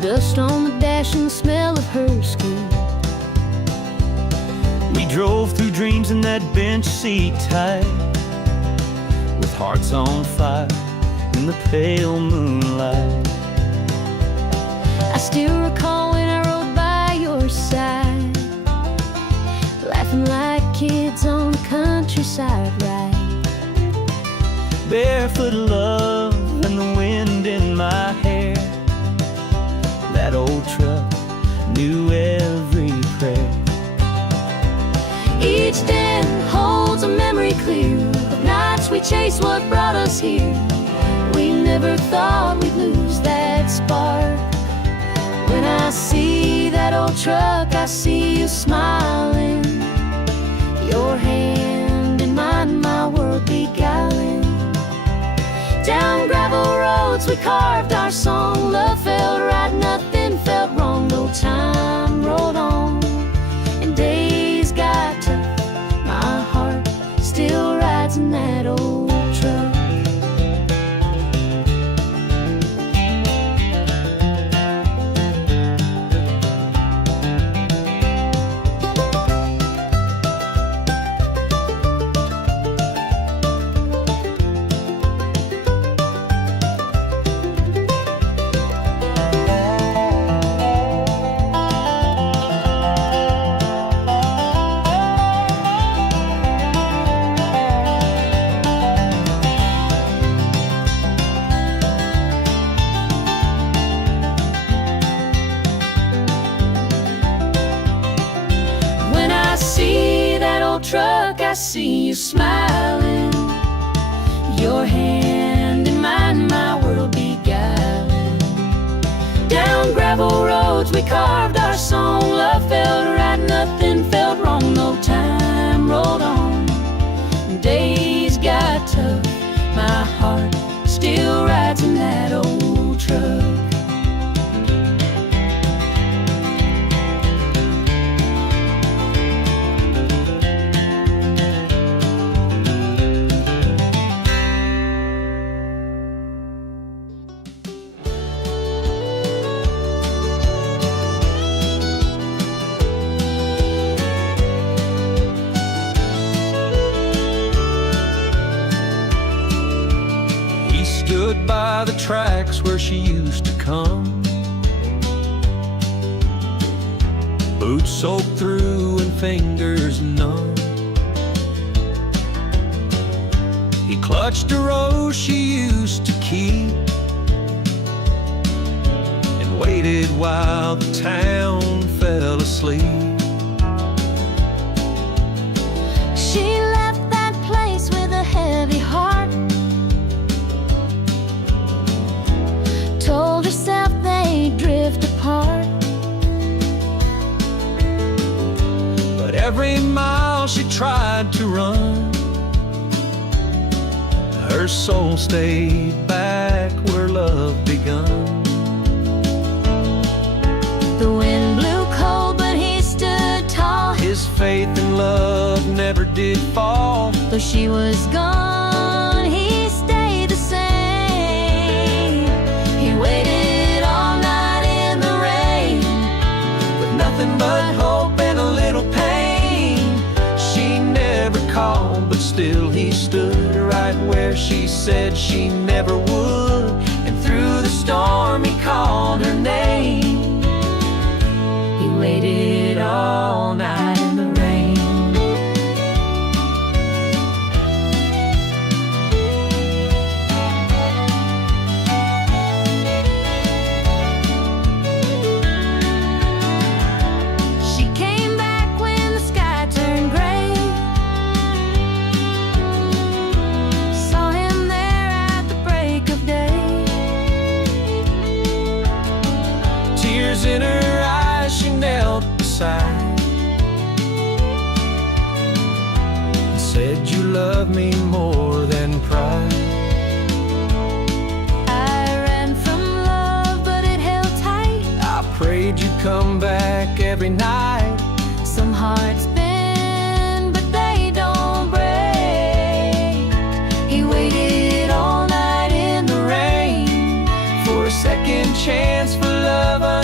dust on the dash and the smell of her skin. We drove through dreams in that bench seat tight, with hearts on fire in the pale moonlight. I still recall when I rode by your side, laughing like kids on the countryside ride. Barefoot love and the wind in my hair. That old truck knew every prayer. Each den holds a memory clear of nights we chased what brought us here. We never thought we'd lose that spark. When I see that old truck, I see you smiling, your hand in mine, my world beguiling. Down gravel roads we carved our song. Love felt right, nothing felt wrong. No time rolled on and days got tough. My heart still rides in that old truck. Truck, I see you smiling, your hand in mine, my world beguiling. Down gravel roads we carved our song. Love felt right, nothing felt wrong. No time rolled on and days got tough. My heart still rides in that old truck. Stood by the tracks where she used to come, boots soaked through and fingers numb. He clutched a rose she used to keep and waited while the town fell asleep. She left that place with a heavy heart, told herself they'd drift apart. But every mile she tried to run, her soul stayed back where love begun. The wind blew cold, but he stood tall. His faith in love never did fall. Though she was gone, he stayed the same. He waited all night in the rain, With nothing but hope and a little pain. She never called, but still he stood right where she said she never would. And through the storm he called her name. he waited all night in the rain. She came back when the sky turned gray, saw him there at the break of day. Tears in her eyes, she knelt beside and said, "You love me more than pride." I ran from love, but it held tight. I prayed you'd come back every night. Some hearts bend, but they don't break. He waited all night in the rain For a second chance for love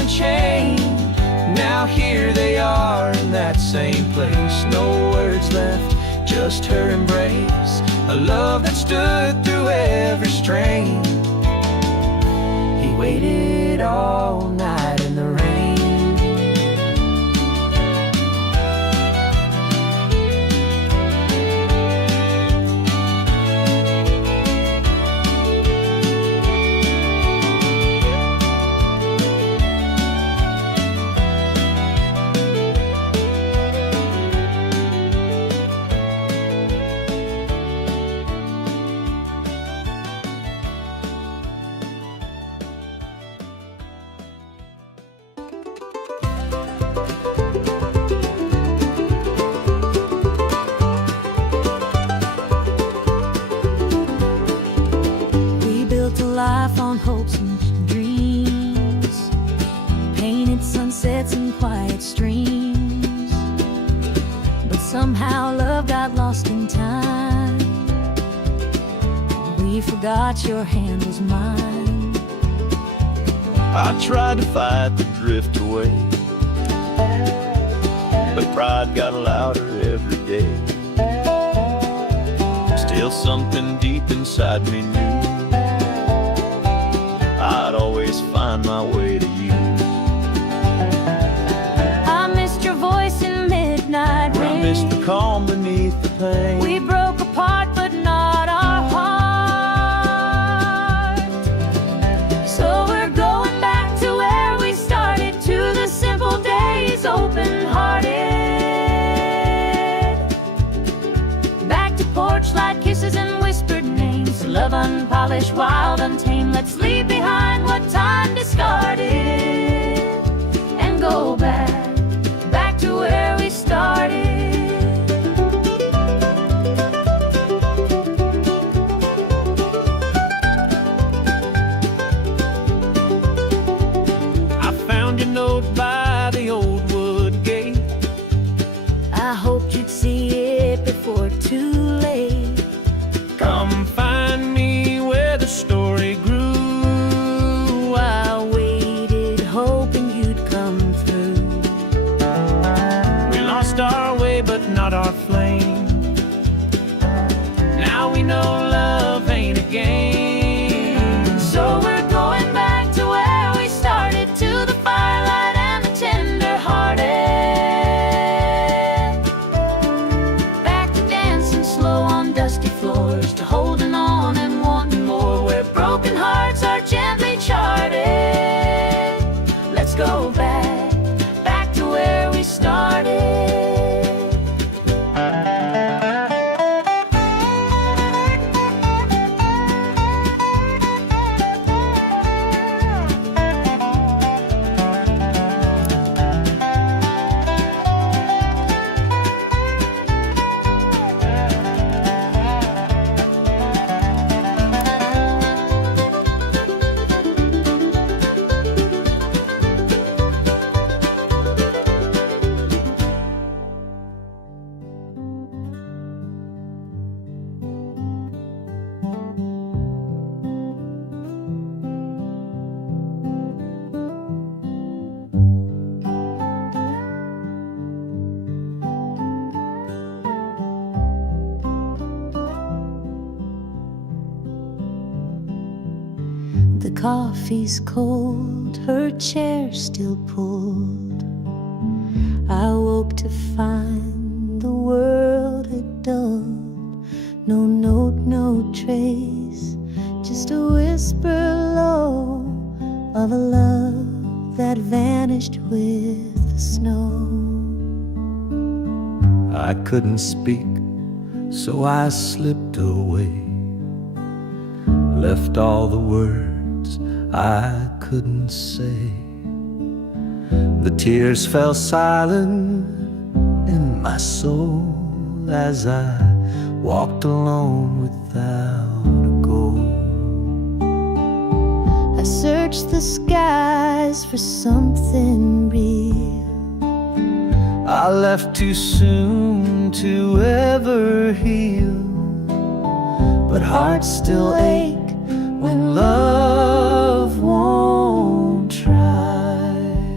and chain. Now here they are in that same place. No words left, just her embrace. A love that stood through every strain. He waited all night in the rain. Life on hopes and dreams, painted sunsets and quiet streams. But somehow love got lost in time. We forgot your hand was mine. I tried to fight the drift away, but pride got louder every day. Still something deep inside me knew I'd always find my way to you. I missed your voice in midnight rain. I missed the calm beneath the pain. We broke apart but not our heart. So we're going back to where we started, to the simple days, open-hearted. Back to porch light kisses and whispered names. Love unpolished, wild, untamed. Let's leave behind what time discarded and go back to where we started. I found your note by the old wood gate. I hoped you'd see it before too late. Come find me where the story grew. I waited, hoping you'd come through. We lost our way, but not our flame. Now we know love ain't a game. So we're going back to where we started, to the firelight and the tender-hearted. Back to dancing slow on dusty floors, to holding on and wanting more, where broken hearts are gently charted. Let's go back to where we started. The coffee's cold, her chair still pulled. I woke to find the world had dulled. No note, no trace, just a whisper low of a love that vanished with the snow. I couldn't speak, so I slipped away, left all the words I couldn't say. The tears fell silent in my soul as I walked alone without a goal. I searched the skies for something real. I left too soon to ever heal, but hearts still ache when love won't try.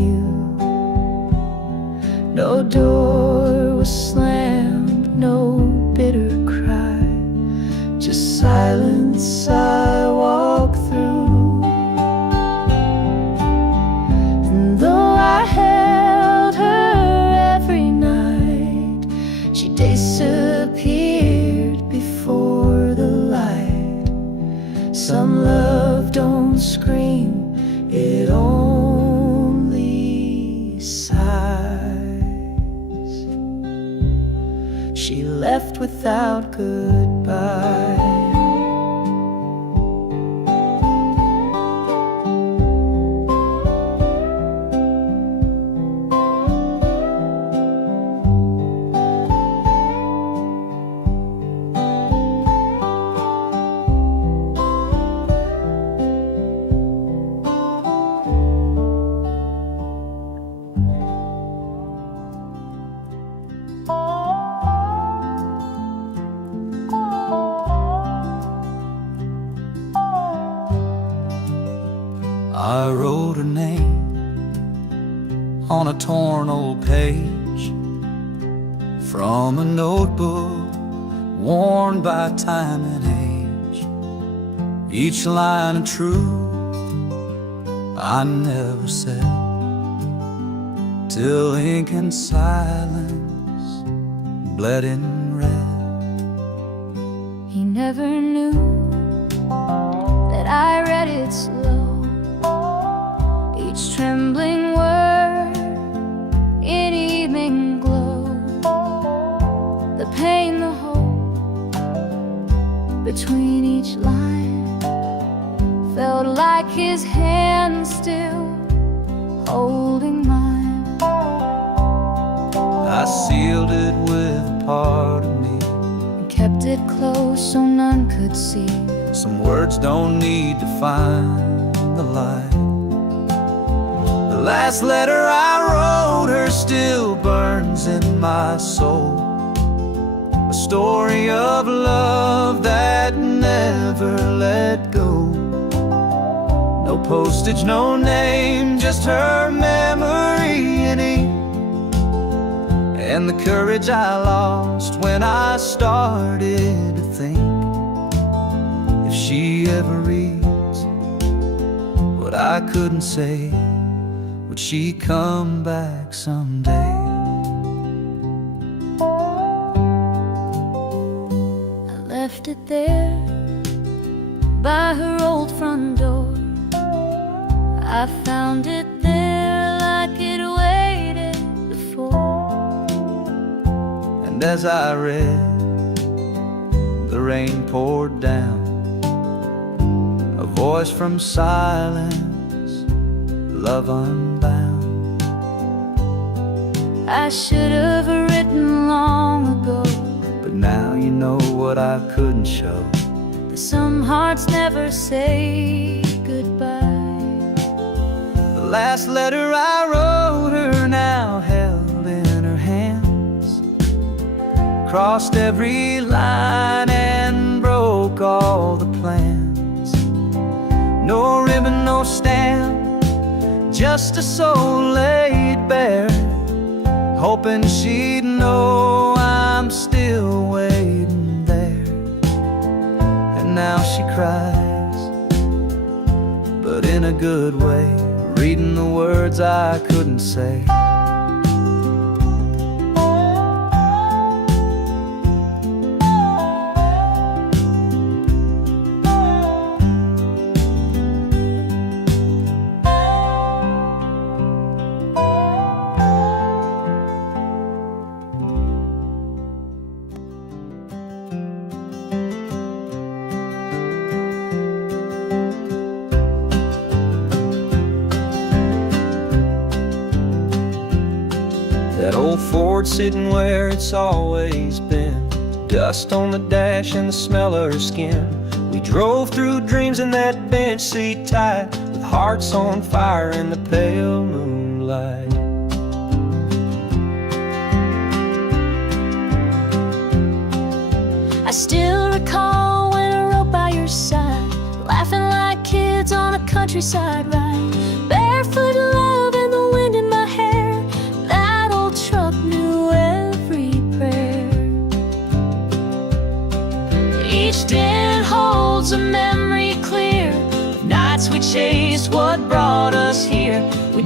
you. No door was slammed, no bitter cry, just silence I walk through. And though I held her every night, she disappeared before the light. Some love don't scream, it only sighs. She left without goodbye. I wrote her name on a torn old page from a notebook worn by time and age. Each line of truth I never said, till ink and silence bled in red. He never knew that I read it slow, each trembling word in evening glow. The pain, the hope between each line felt like his hand still holding mine. I sealed it with a part of me, And kept it close so none could see. some words don't need to find the light. The last letter I wrote her still burns in my soul, a story of love that never let go. No postage, no name, just her memory in ink, and the courage I lost when I started to think, if she ever reads what I couldn't say, would she come back someday? I left it there by her old front door. I found it there like it waited before. And as I read, the rain poured down, a voice from silence, love unbound. I should have written long ago, But now you know what I couldn't show. that some hearts never say goodbye. The last letter I wrote her now held in her hands, crossed every line and broke all the plans. No ribbon, no stamp, just a soul laid bare, hoping she'd know I'm still waiting there. And now she cries, but in a good way, reading the words I couldn't say. That old Ford sitting where it's always been, dust on the dash and the smell of her skin. We drove through dreams in that bench seat tight, with hearts on fire in the pale moonlight. I still recall when I rode by your side, laughing like kids on a countryside ride, barefoot love in the wind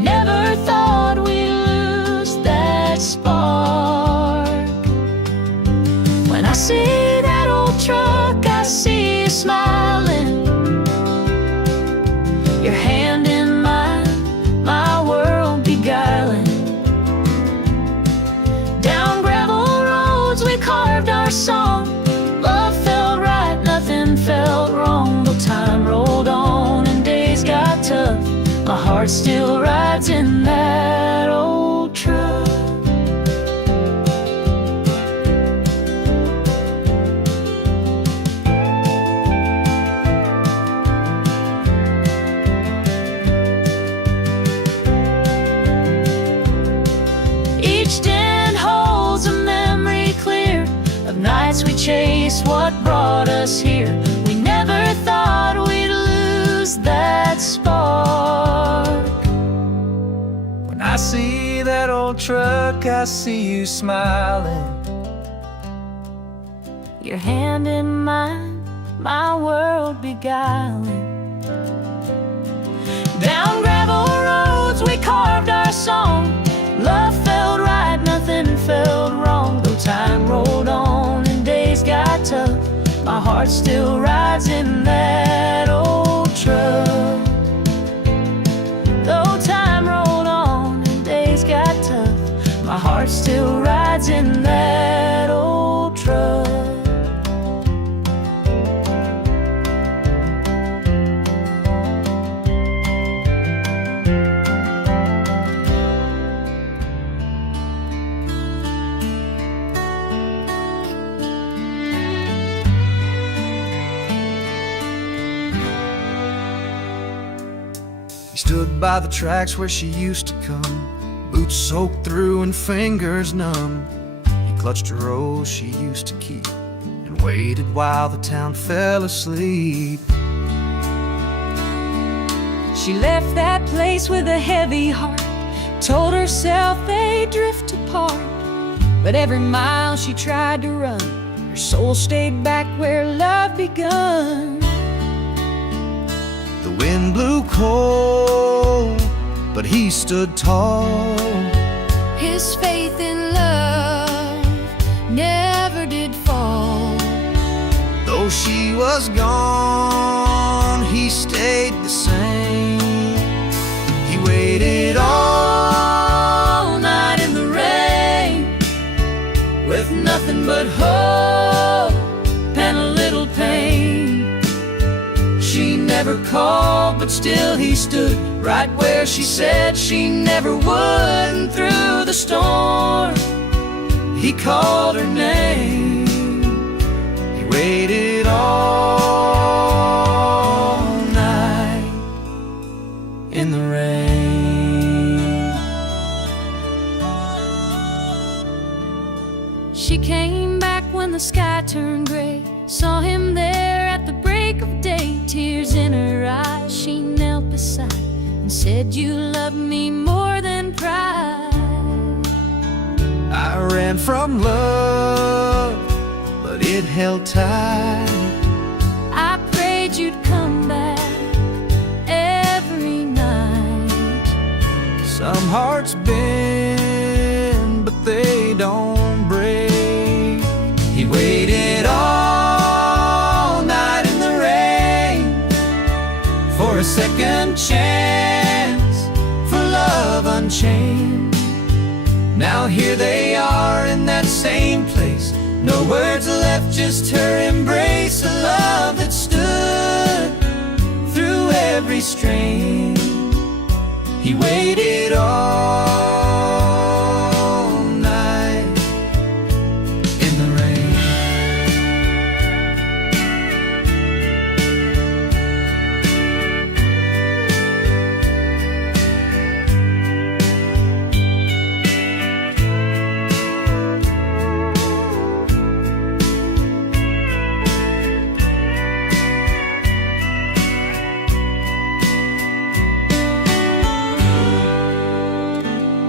never thought we'd lose that spark. When I see that old truck, I see you smiling, your hand in mine, my world beguiling. Down gravel roads we carved our song. Love felt right, nothing felt wrong. Though time rolled on and days got tough, my heart still rides in that old truck. Each den holds a memory clear of nights we chased what brought us here. We never thought we'd lose that spark. When I see that old truck, I see you smiling, Your hand in mine, my world beguiling. Down gravel roads we carved our song. Love felt right, nothing felt wrong. Though time rolled on and days got tough, my heart still rides in that old truck. Though time rolled on and days got tough, my heart still rides in that old truck. He stood by the tracks where she used to come, boots soaked through and fingers numb. He clutched a rose she used to keep and waited while the town fell asleep. She left that place with a heavy heart, told herself they'd drift apart. But every mile she tried to run, her soul stayed back where love begun. The wind blew cold, but he stood tall. His faith in love never did fall. Though she was gone, he stayed the same. He waited all night in the rain, With nothing but hope and a little pain. she never called, but still he stood right where she said she never would. And through the storm, he called her name. He waited all night in the rain. She came back when the sky turned gray, saw him there at the break of day. Tears in her eyes, she knelt beside and said, "You love me more than pride." I ran from love, but it held tight. I prayed you'd come back every night. Some hearts bend, but they don't break. He waited all night in the rain for a second chance, for love unchained. Now here they are in that same place, no words left, just her embrace. A love that stood through every strain. He waited all night in the rain.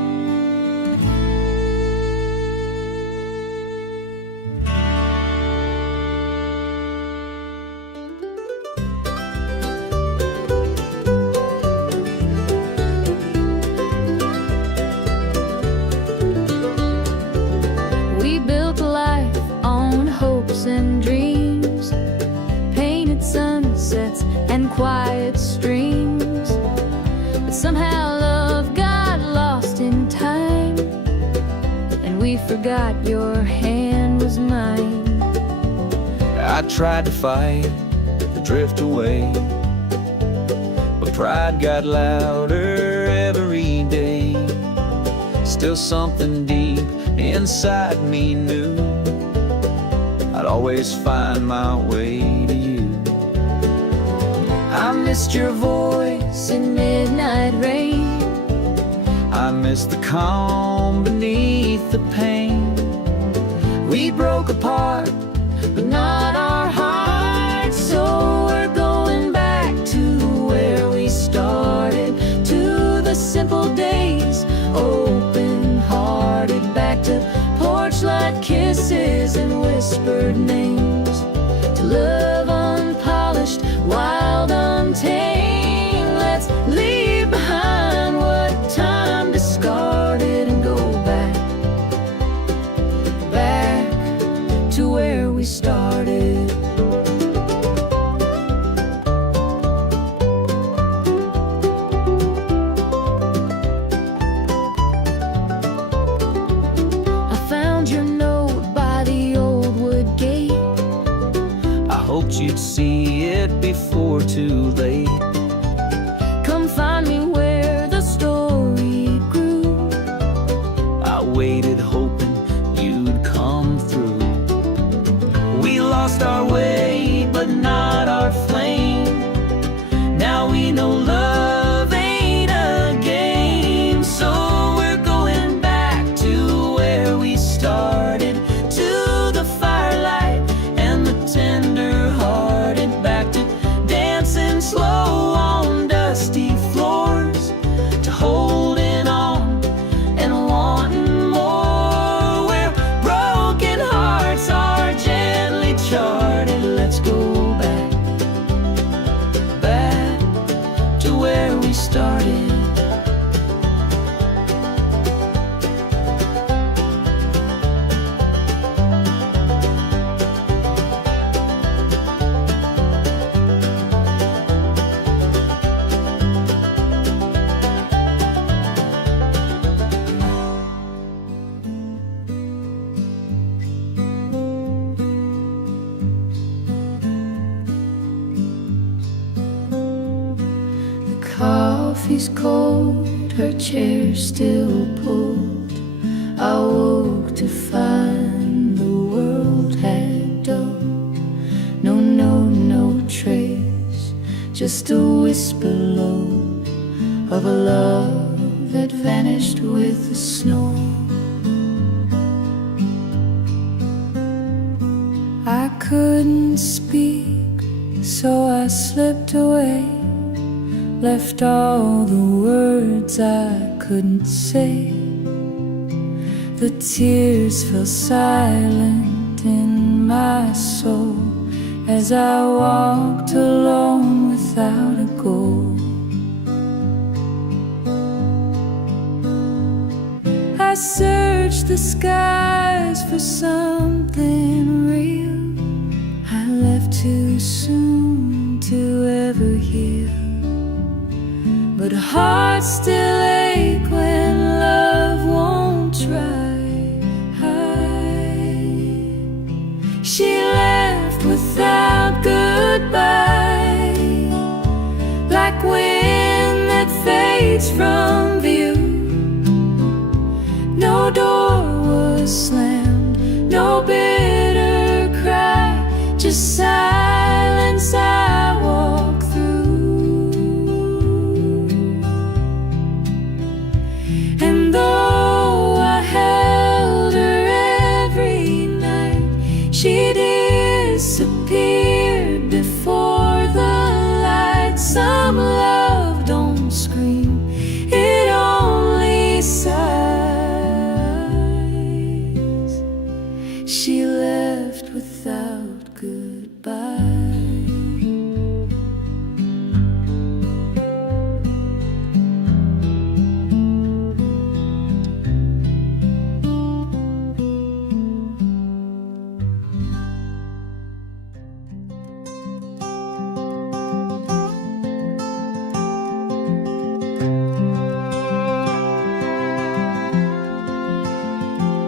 quiet streams. But somehow love got lost in time, and we forgot your hand was mine. I tried to fight, to drift away, but pride got louder every day. Still something deep inside me knew I'd always find my way to you. I missed your voice In midnight rain, I missed the calm beneath the pain. We broke apart, but not our hearts. So we're going back to where we started, to the simple days, open-hearted, back to porch light kisses and whispered names, to love unpolished, wild, untamed. Let's leave behind what time discarded and go back, back to where we started. I found your note by the old wood gate. I hoped you'd see it before too late. Come find me where the story grew. I waited hoping you'd come through. We lost our way, but not our flame. Now we know love ain't a game. So we're going back to where we started, to the firelight and the tender-hearted, back to dancing slow on dusty floors, to holding on and wanting more, where broken hearts are gently charted. Let's go back, back to where we started. Coffee's cold, her chair still pulled. I woke to find the world had dulled. No note, no trace, just a whisper low of a love that vanished with the snow. I couldn't speak, so I slipped away, left all the words I couldn't say. The tears fell silent in my soul as I walked alone without a goal. I searched the skies for something real. I left too soon to ever heal, but hearts still ache when love won't try. She left without goodbye, like wind that fades from view. No door was slammed, no bitter cry, just silence I walk through. And though I held her every night, she disappeared before the light. Some love don't scream, it only sighs.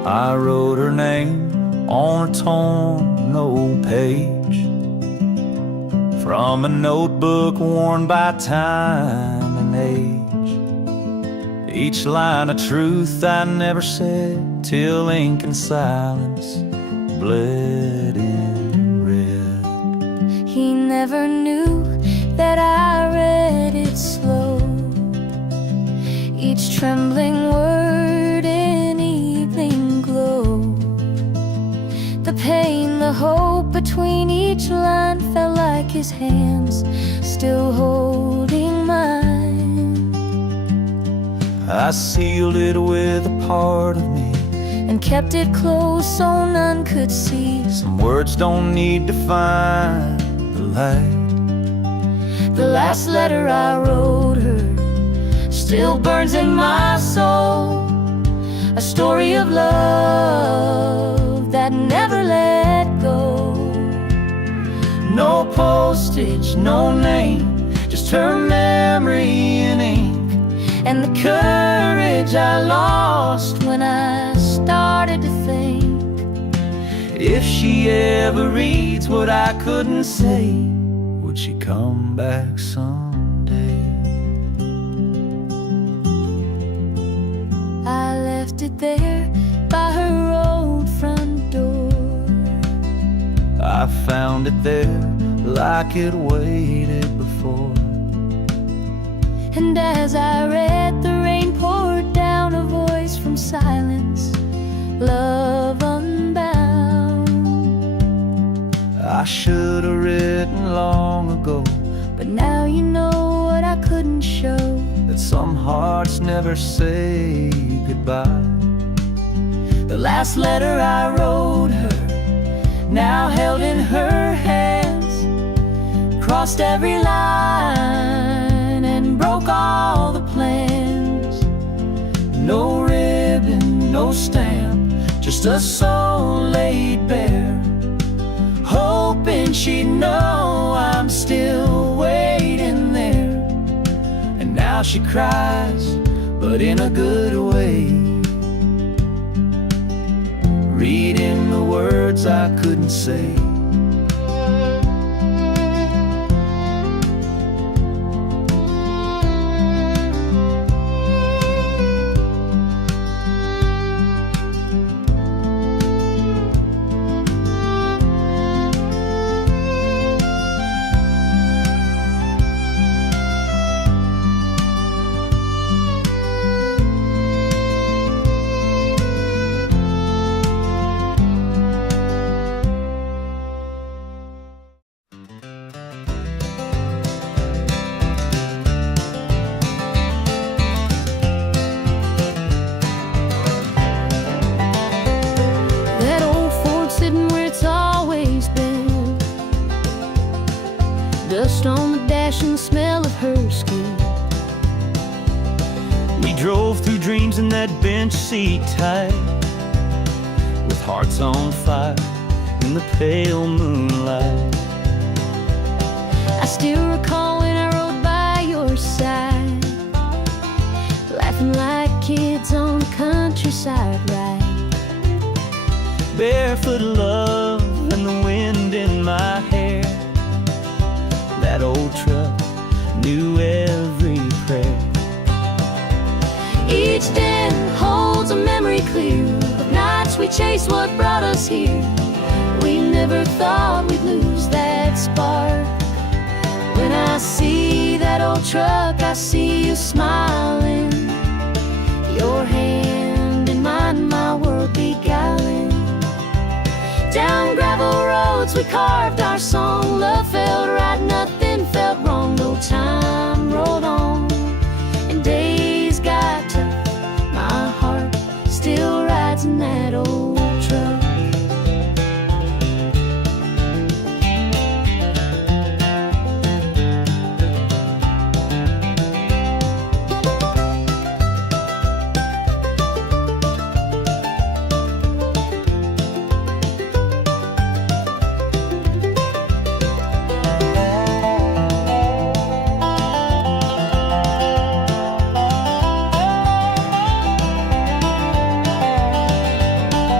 I wrote her name on a torn old page from a notebook worn by time and age. Each line a truth I never said till ink and silence bled in red. He never knew that I read it slow, each trembling word in evening glow. The pain, the hope between each line felt like his hands still holding mine. I sealed it with a part of me and kept it close so none could see. Some words don't need to find the light. The last letter I wrote her still burns in my soul, a story of love that never let go. No postage, no name, just her memory in ink, and the courage I lost when I started to think, if she ever reads what I couldn't say, would she come back someday? I left it there by her old front door. I found it there like it waited before. And as I read, the rain poured down, a voice from silence, love unbound. I should have written long ago, but now you know what I couldn't show, that some hearts never say goodbye. The last letter I wrote her, now held in her hands, crossed every line and broke all the plans. No ribbon, no stamp, just a soul laid bare, hoping she'd know I'm still waiting there. And now she cries, but in a good way, reading the words I couldn't say. Dust on the dash and the smell of her skin. We drove through dreams in that bench seat tight, with hearts on fire in the pale moonlight. I still recall when I rode by your side, laughing like kids on the countryside ride. Barefoot love and the wind in my hair. That old truck knew every prayer. Each den holds a memory clear of nights we chased what brought us here. We never thought we'd lose that spark. When I see that old truck, I see you smiling, your hand in mine, my world beguiling. Down gravel roads we carved our song. Love felt right, nothing felt wrong. No time rolled on and days got tough. My heart still rides in that old truck.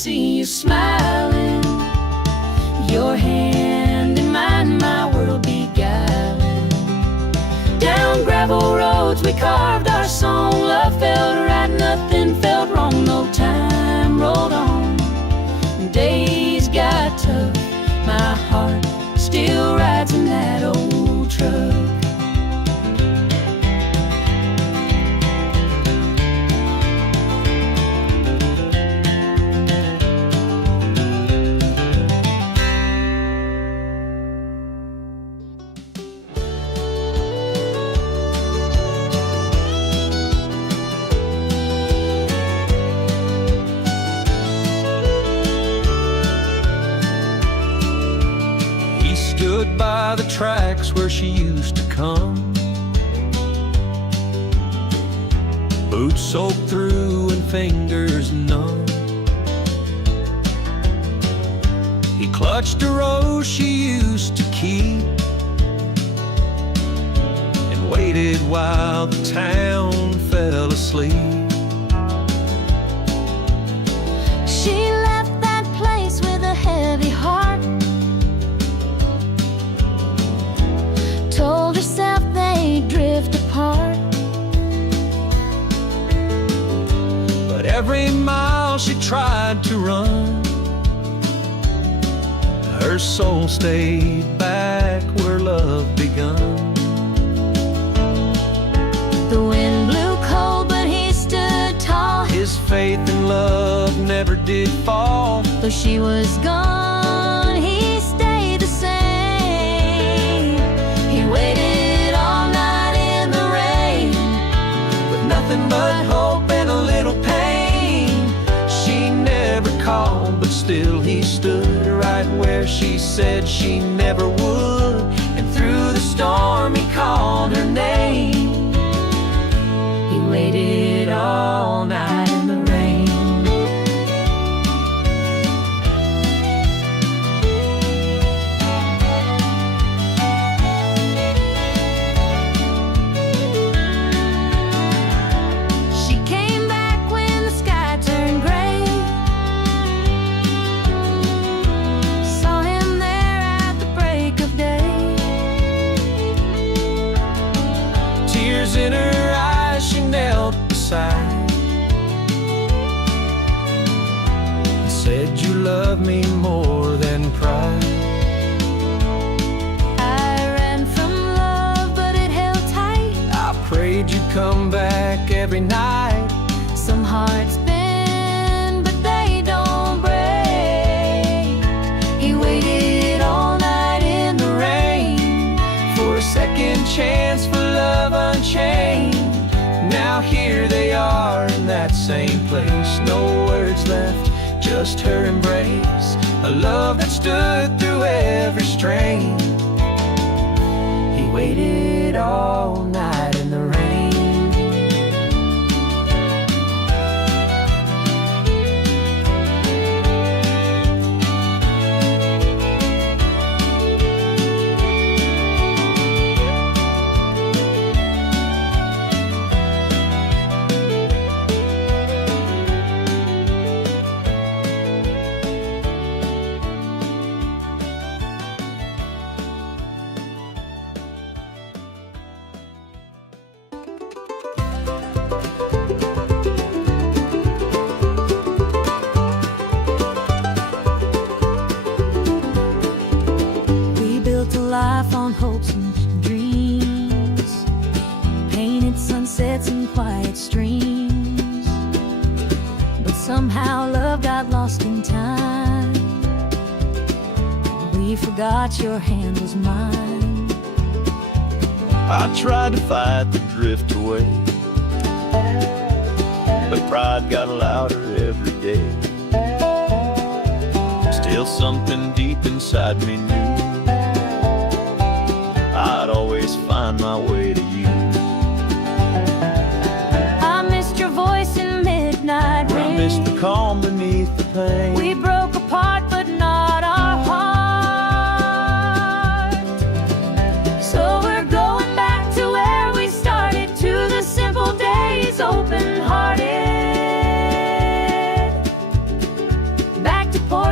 see you smiling, your hand in mine, my world beguiling. Down gravel roads we carved our song, love felt right, nothing felt wrong, no time rolled on. Days got tough, my heart still rides in that old truck. Stood by the tracks where she used to come, boots soaked through and fingers numb. He clutched a rose she used to keep and waited while the town fell asleep. She left that place with a heavy heart, told herself they'd drift apart. But every mile she tried to run, her soul stayed back where love begun. The wind blew cold, but he stood tall. His faith in love never did fall. Though she was gone, he stayed the same. He waited all night in the rain, With nothing but hope and a little pain. She never called, but still he stood right where she said she never would. And through the storm he called her name. he waited all night in the rain. She came back when the sky turned gray, saw him there at the break of day. Tears in her eyes, she knelt beside and said, "You love me more than pride." I ran from love, but it held tight. I prayed you'd come back every night. Some hearts bend, but they don't break. He waited all night in the rain For a second chance for love unchained. Now here they are in that same place. No words left, just her embrace. A love that stood through every strain. He waited all night in the rain. We built a life on hopes and dreams, painted sunsets and quiet streams. But somehow love got lost in time. We forgot your hand was mine. I tried to fight the drift away, but pride got louder every day. Still something deep inside me knew I'd always find my way to you. I missed your voice in midnight I rain. missed the calm beneath the pain. We broke apart, but not our heart. So we're going back to where we started, to the simple days, open-hearted.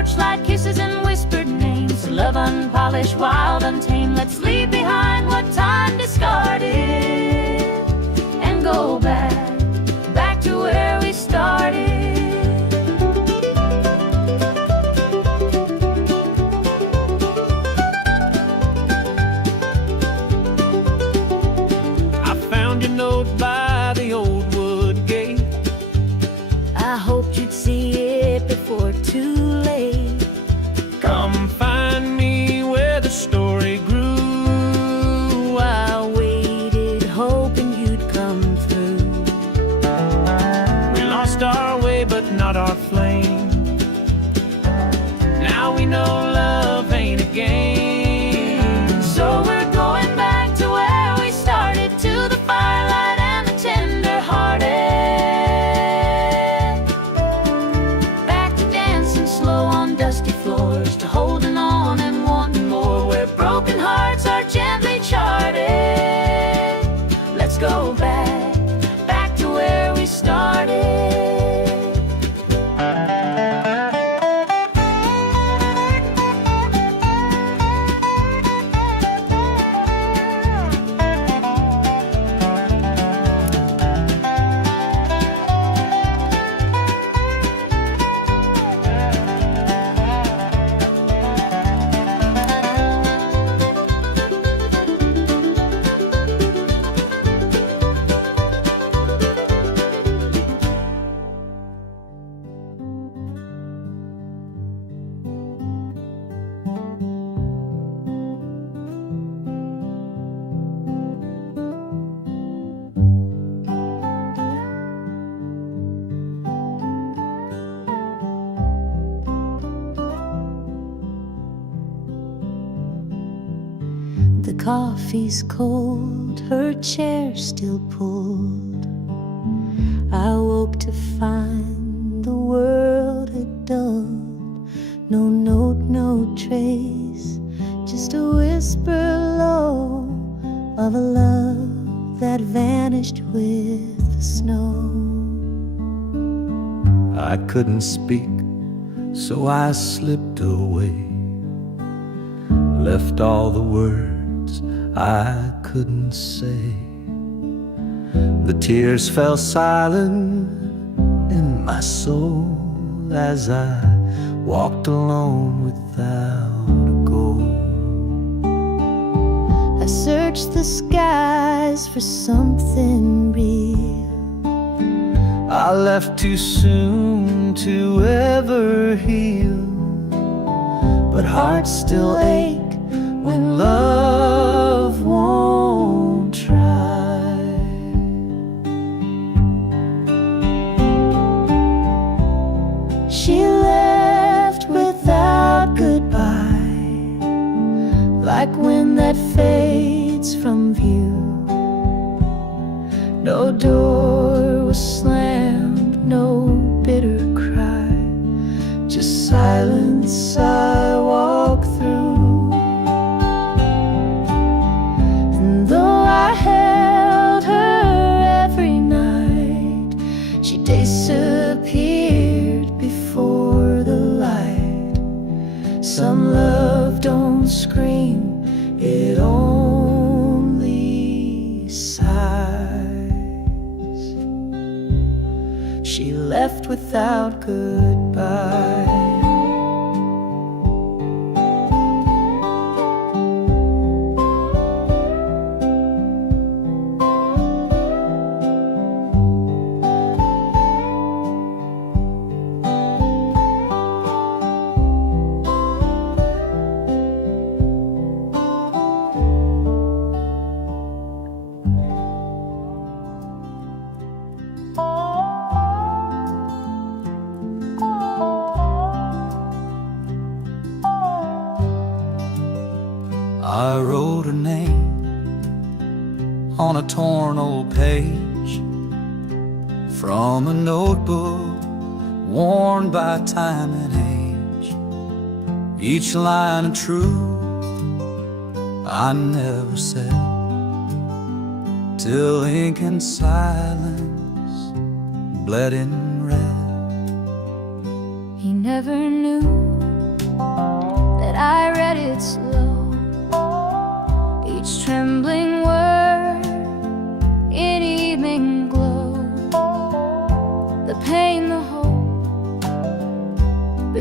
torchlight kisses and whispered names. Love unpolished, wild, untamed. Let's leave behind what time discarded and go back to where we started. I found your note by the old wood gate. I hoped you'd see it before too late. Come find me where the story grew. I waited, hoping you'd come through. We lost our way, but not our flame. Now we know love ain't a game. So we're going back to where we started, to the firelight and the tender-hearted. Back to dancing slow on dusty floors, to holding on and wanting more, where broken hearts are gently charted. Let's go back to where we started. The coffee's cold, her chair still pulled. I woke to find the world had dulled. No note, no trace, just a whisper low of a love that vanished with the snow. I couldn't speak, so I slipped away, left all the words I couldn't say. The tears fell silent in my soul as I walked alone without a goal. I searched the skies for something real. I left too soon to ever heal, but hearts still ache when love won't try. She left without goodbye, like wind that fades from view. No door was slammed, no bitter cry, just silence I walk through. And though I held her every night, she disappeared before the light. Some love don't scream, it only sighs. She left without goodbye. I wrote her name on a torn old page from a notebook worn by time and age. Each line of truth I never said, till ink and silence bled in red. He never knew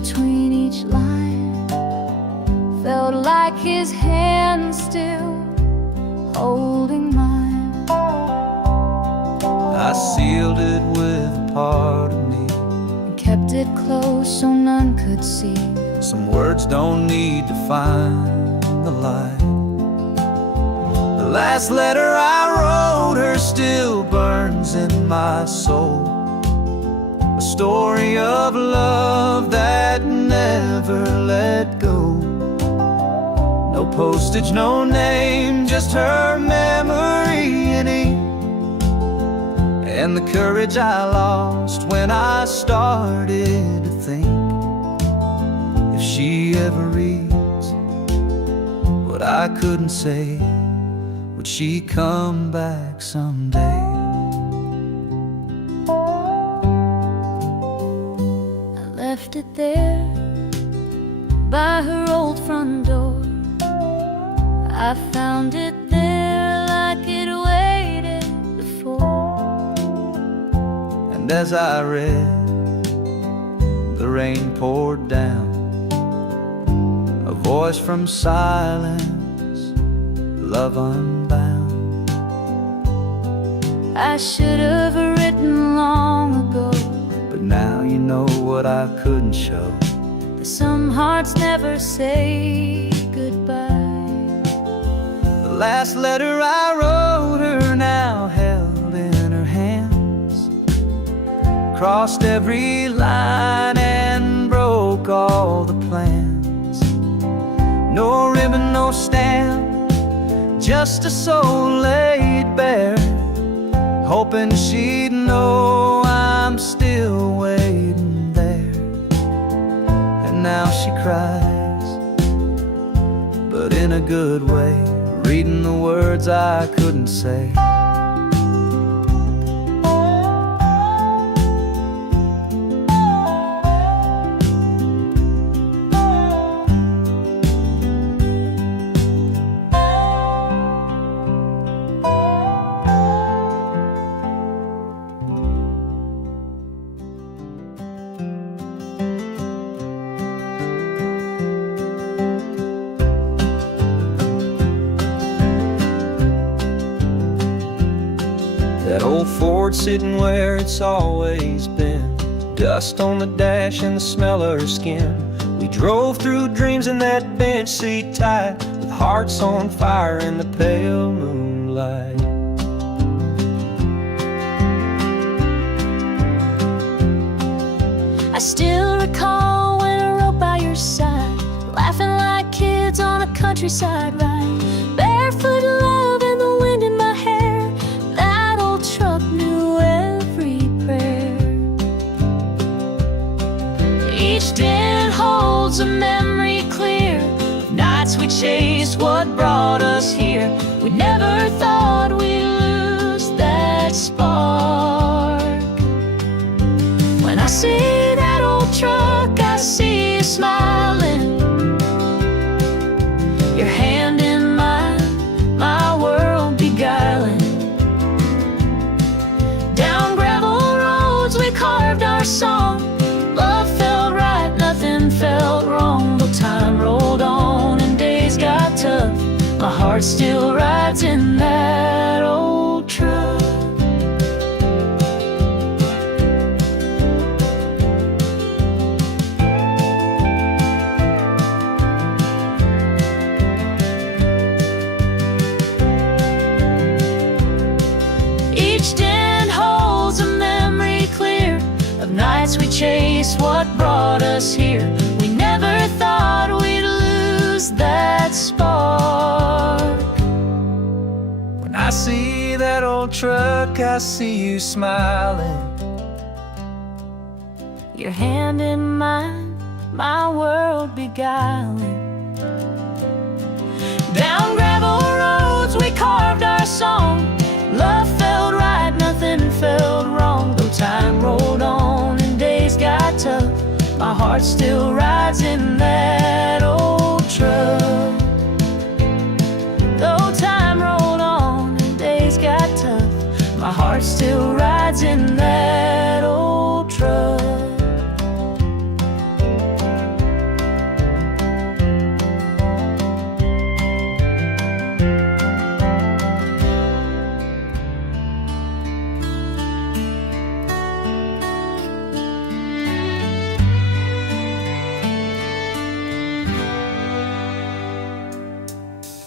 between each line. Felt like his hand still holding mine. I sealed it with a part of me And kept it close so none could see. Some words don't need to find the light. The last letter I wrote her still burns in my soul. A story of love that never let go. No postage, no name, just her memory in ink. And the courage I lost when I started to think, if she ever reads what I couldn't say, would she come back someday? I left it there by her old front door. I found it there like it waited before. And as I read, the rain poured down, a voice from silence, love unbound. I should have written long ago, But now you know what I couldn't show. that some hearts never say goodbye. The last letter I wrote her now held in her hands, crossed every line and broke all the plans. No ribbon, no stamp, just a soul laid bare, hoping she'd know I'm still waiting there. And now she cries, but in a good way, reading the words I couldn't say. That old Ford sitting where it's always been, dust on the dash and the smell of her skin. We drove through dreams in that bench seat tight, with hearts on fire in the pale moonlight. I still recall when I rode by your side, laughing like kids on a countryside ride. Barefoot love and the wind in my hair, that old truck knew every prayer. Each dent holds a memory clear, nights we chased what brought us here. We never thought we'd lose that spark. When I see that old truck, I see you smiling, your hand in mine, my world beguiling. Down gravel roads we carved our song, love felt right, nothing felt wrong. But time rolled on and days got tough, my heart still rides in that old truck. Each dent holds a memory clear of nights we chased what brought us here. We never thought we'd lose that spark. When I see that old truck, I see you smiling, Your hand in mine, my world beguiling. Down gravel roads we carved our song, love felt right, nothing felt wrong. Though time rolled on and days got tough, my heart still rides in that old truck. Though time rolled on and days got tough, my heart still rides in that old truck.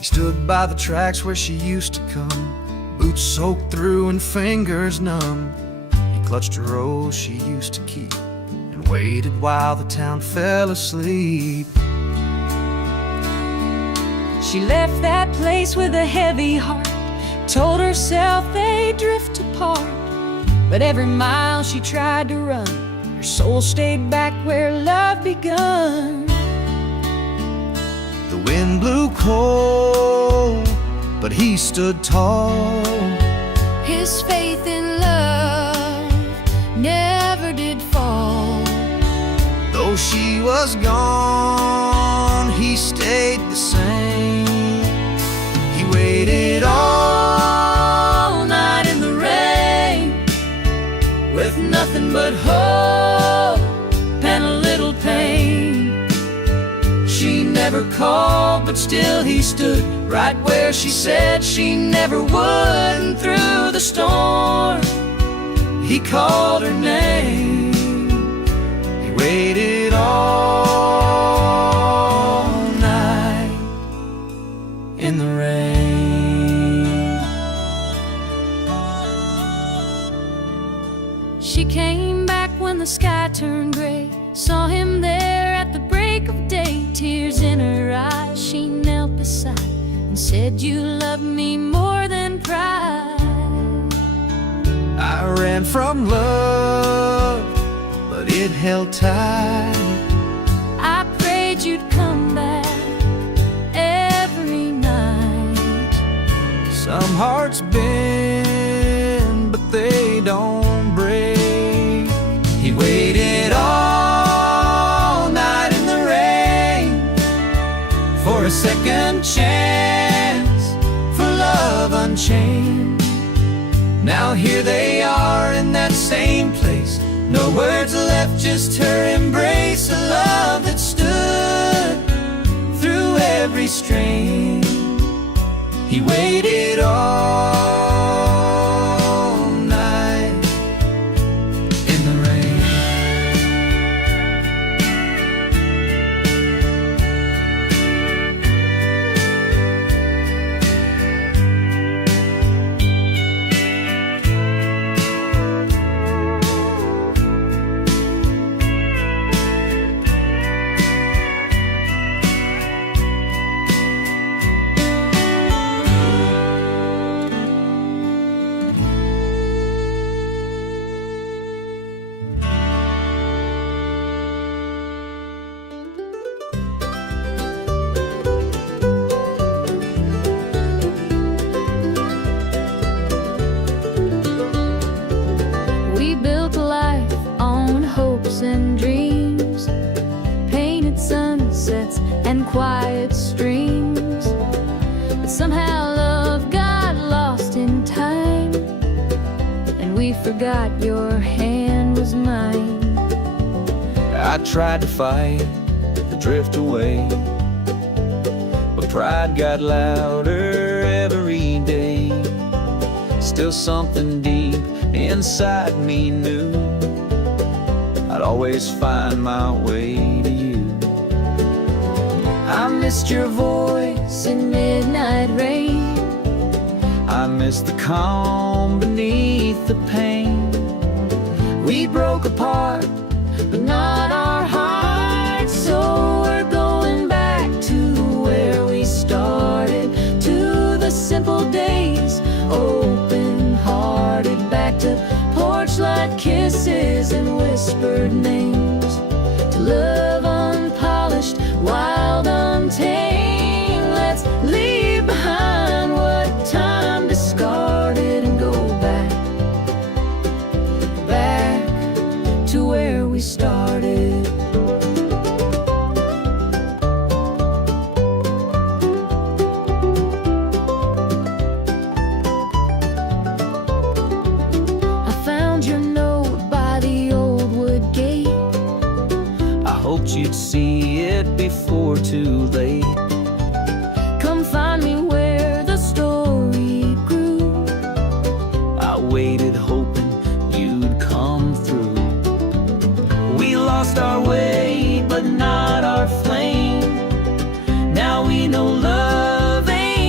He stood by the tracks where she used to come, boots soaked through and fingers numb. He clutched a rose she used to keep and waited while the town fell asleep. She left that place with a heavy heart, told herself they'd drift apart. But every mile she tried to run, her soul stayed back where love begun. The wind blew cold, but he stood tall. His faith in love never did fall. Though she was gone, he stayed the same. He waited all night in the rain, With nothing but hope and a little pain. she never called, but still he stood right where she said she never would. And through the storm, he called her name. He waited all night in the rain. She came back when the sky turned gray, saw him there at the break of day. Tears in her eyes, she knelt beside and said, "You love me more than pride." I ran from love, but it held tight. I prayed you'd come back every night. Some hearts bend, but they don't break. He waited all night in the rain for a second chance, for love unchained. Now here they are in that same place, no words left, just her embrace. A love that stood through every strain. He waited all night in the rain. We built a life on hopes and dreams, painted sunsets and quiet streams. But somehow love got lost in time, and we forgot your hand was mine. I tried to fight the drift away, but pride got louder every day. Still something deep inside me knew I'd always find my way to you. I missed your voice in midnight rain. I missed the calm beneath the pain. We broke apart, but not our hearts. So we're going back to where we started, to the simple days, open-hearted, back to porch light kisses and whispered names, to love unpolished, wild, untamed. Let's leave behind what time discarded and go back to where we started. I found your note by the old wood gate. I hoped you'd see it before too late. Come find me where the story grew. I waited hoping you'd come through. We lost our way, but not our flame. Now we know love ain't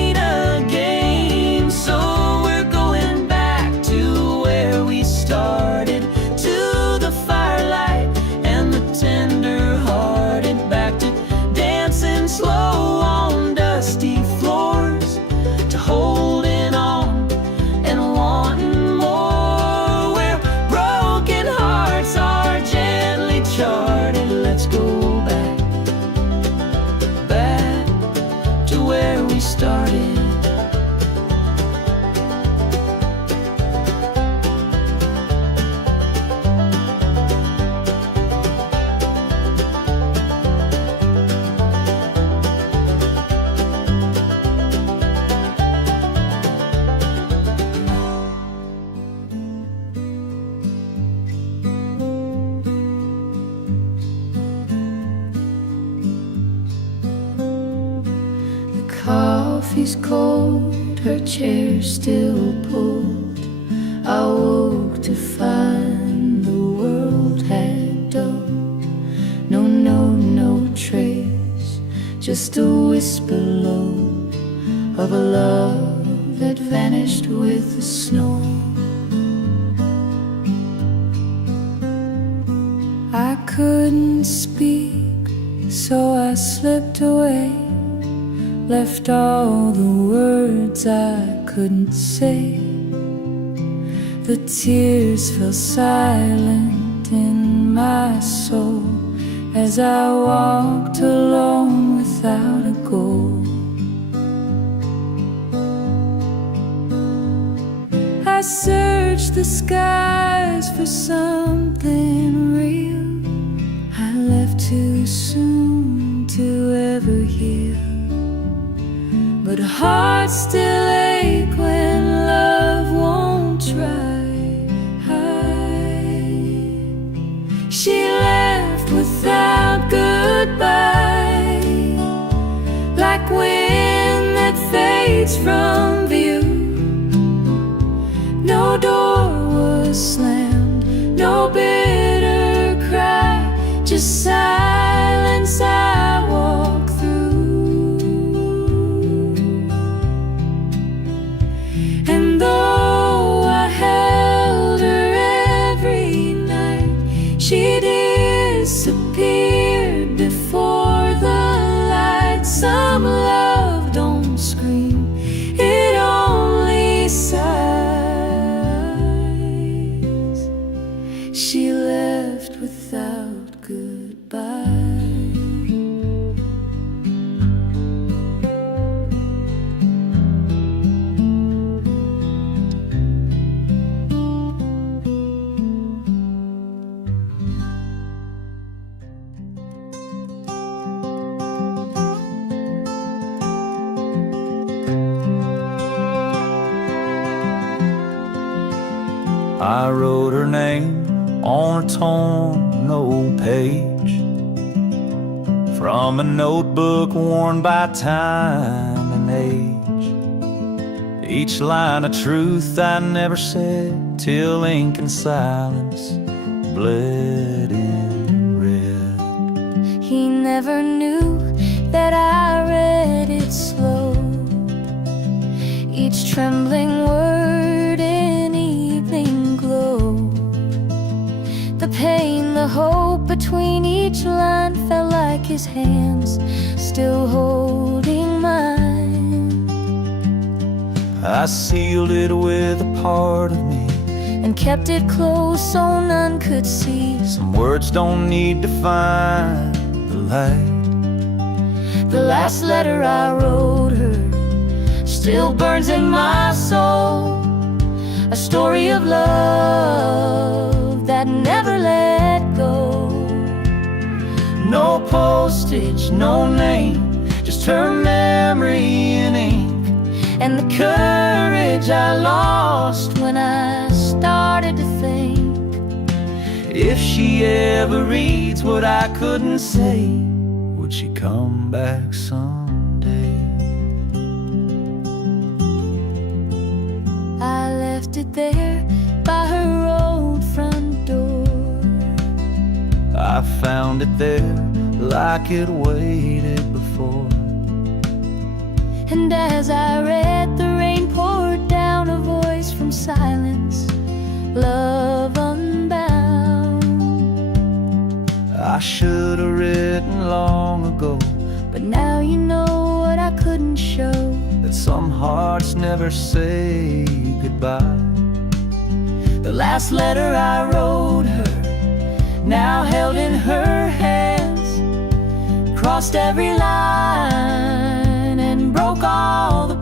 started. Coffee's cold, her chair still pulled. I woke to find the world had dulled. No trace, just a whisper low of a love that vanished with the snow. I couldn't speak, so I slipped away, left all the words I couldn't say. The tears fell silent in my soul as I walked alone without a goal. I searched the skies for something real. I left too soon to ever heal, but hearts still ache when love won't try. She left without goodbye, like wind that fades from view. No door was slammed, no bitter cry, just silence I walk through. And though I held her every night, she disappeared before the light. Some love don't scream, it only sighs. She left without goodbye. I wrote her name on a torn old page from a notebook worn by time and age. Each line a truth I never said, till ink and silence bled in red. He never knew that I read it slow, each trembling word in evening glow. The pain, the hope between each line felt like his hands still holding mine. I sealed it with a part of me and kept it close so none could see. Some words don't need to find the light. The last letter I wrote her still burns in my soul, a story of love that never let go. No postage, no name, just her memory in ink, and the courage I lost when I started to think. If she ever reads what I couldn't say, would she come back someday? I left it there by her old front door. I found it there like it waited before. And as I read, the rain poured down, a voice from silence, love unbound. I should have written long ago, but now you know what I couldn't show, that some hearts never say goodbye. the last letter I wrote her, now held in her hands, crossed every line and broke all the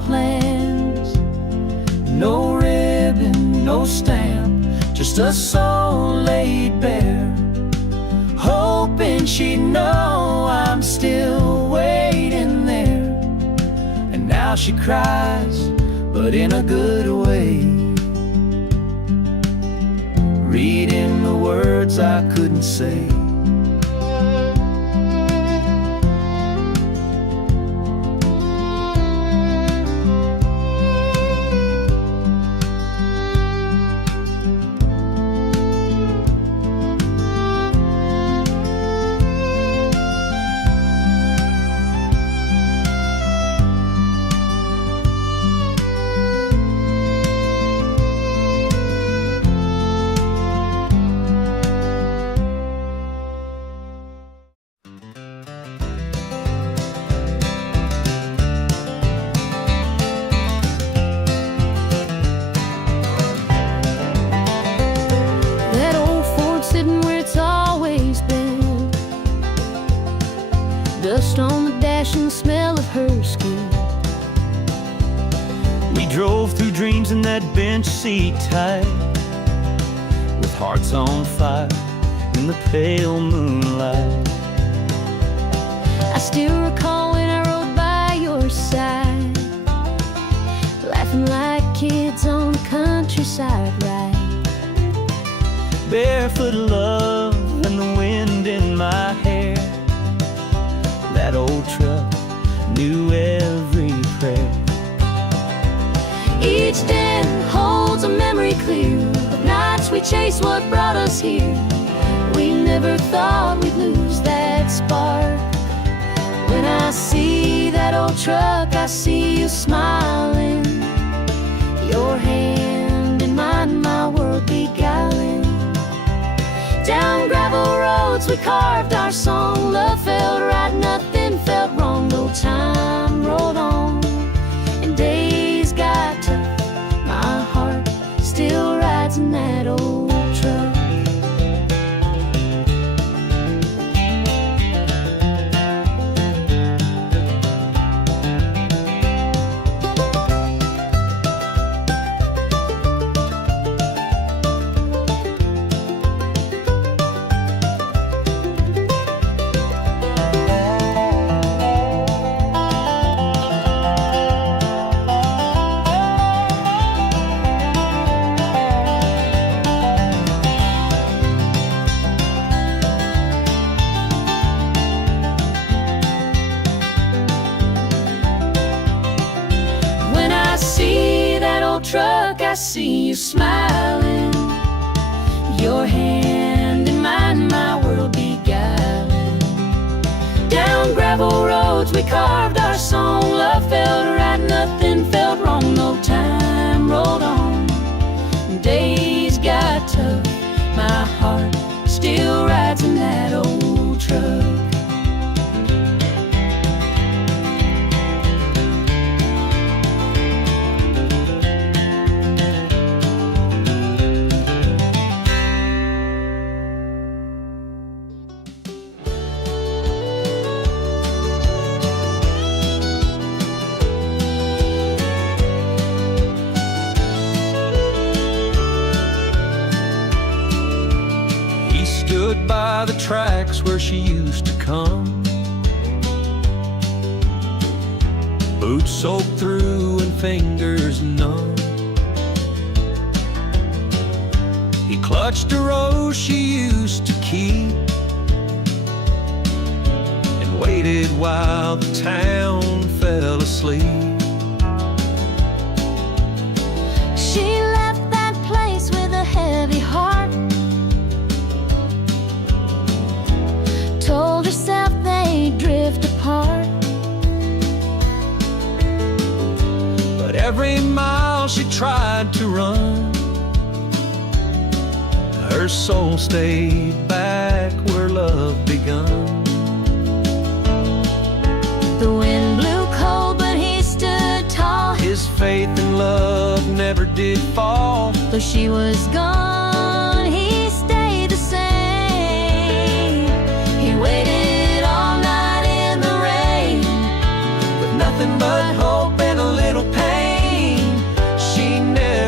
No ribbon, no stamp, just a soul laid bare, hoping she'd know I'm still waiting there. And now she cries, but in a good way, reading the words I couldn't say. That old Ford sitting where it's always been, dust on the dash and the smell of her skin. We drove through dreams in that bench seat tight, with hearts on fire in the pale moonlight. I still recall when I rode by your side, laughing like kids on the countryside ride. Barefoot love and the wind in my hair. That old truck knew every prayer. Each day holds a memory clear of nights we chased what brought us here. We never thought we'd lose that spark. When I see that old truck, I see you smiling, your hand in mine, my world beguiling. Down gravel roads we carved our song. Love felt right, nothing felt wrong. No time rolled on and days got tough. My heart still rides in that old truck. Truck, I see you smiling, your hand in mine, my world beguiling. Down gravel roads we carved our song. Love felt right, nothing felt wrong. No time rolled on, days got tough. My heart still rides in that old truck. Stood by the tracks where she used to come, boots soaked through and fingers numb. He clutched a rose she used to keep and waited while the town fell asleep. She left that place with a heavy heart, told herself they'd drift apart. But every mile she tried to run, her soul stayed back where love begun. The wind blew cold, but he stood tall. His faith in love never did fall. Though she was gone, he stayed the same. He waited all night in the rain, with nothing but hope and a little pain. She never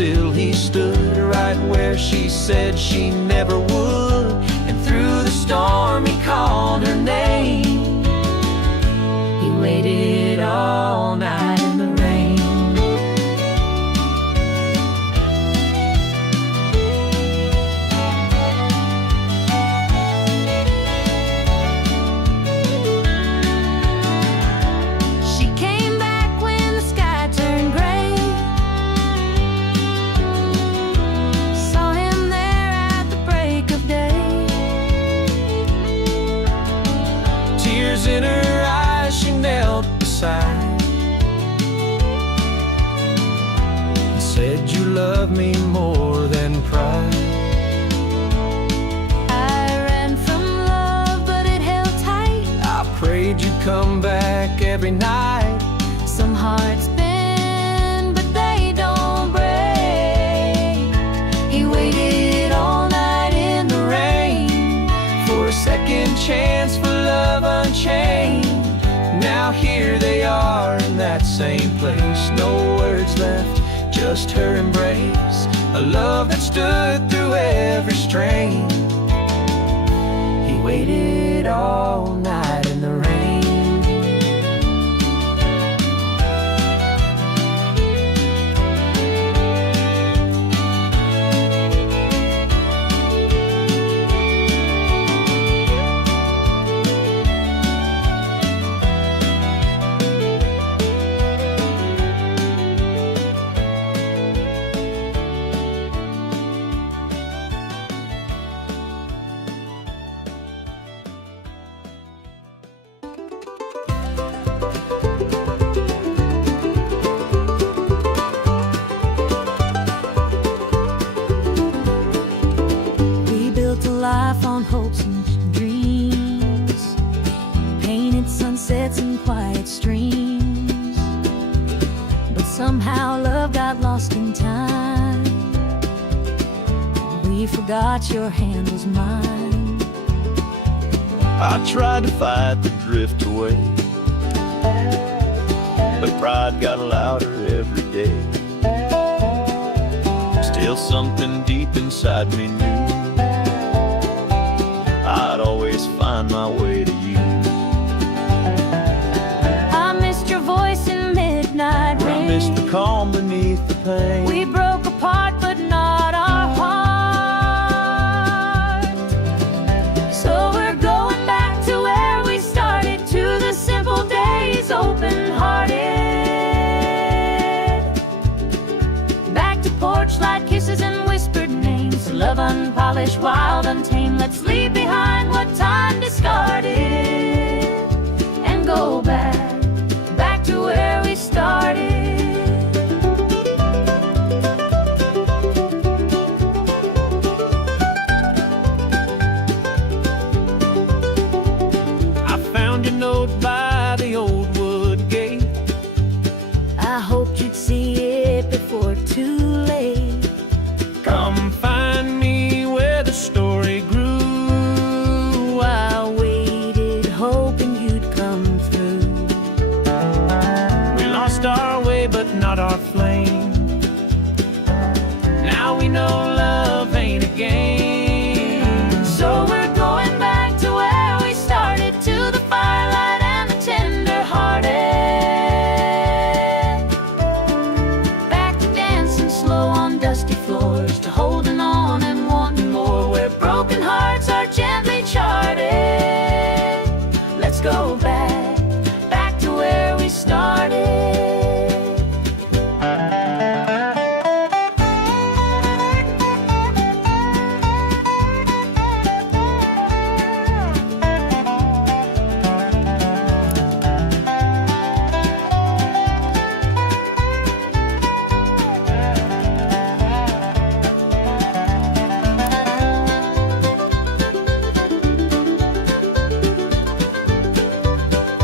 still he stood right where she said she never would. And through the storm he called her name. He waited all night in the rain. She came back when the sky turned gray. Saw him there at the break of day. Tears in her eyes, she knelt beside and said, "You love me more than pride." I ran from love, but it held tight. I prayed you'd come back every night. Some hearts bend, but they don't break. He waited all night in the rain For a second chance for love unchained. Now here they are in that same place. No words left, just her embrace. A love that stood through every strain. He waited all night in the rain. Life on hopes and dreams, painted sunsets and quiet streams. But somehow love got lost in time. We forgot your hand was mine. I tried to fight the drift away, but pride got louder every day. Still something deep inside me knew I'd always find my way to you. I missed your voice in midnight rain. I missed the calm beneath the pain. We broke apart, but not our heart. So we're going back to where we started, to the simple days, open-hearted. Back to porch light kisses and whispered names. Love unpolished, wild, untamed. Let's leave behind what time discarded and go back to where we started. I found your note by the old wood gate. I hoped you'd see it before too late. Come find me where the story grew. I waited, hoping you'd come through. We lost our way, but not our flame. Now we know love ain't a game. So we're going back to where we started, to the firelight and the tender-hearted. Back to dancing slow on dusty floors, to holding on and wanting more, where broken hearts are gently charted. Let's go back to where we started.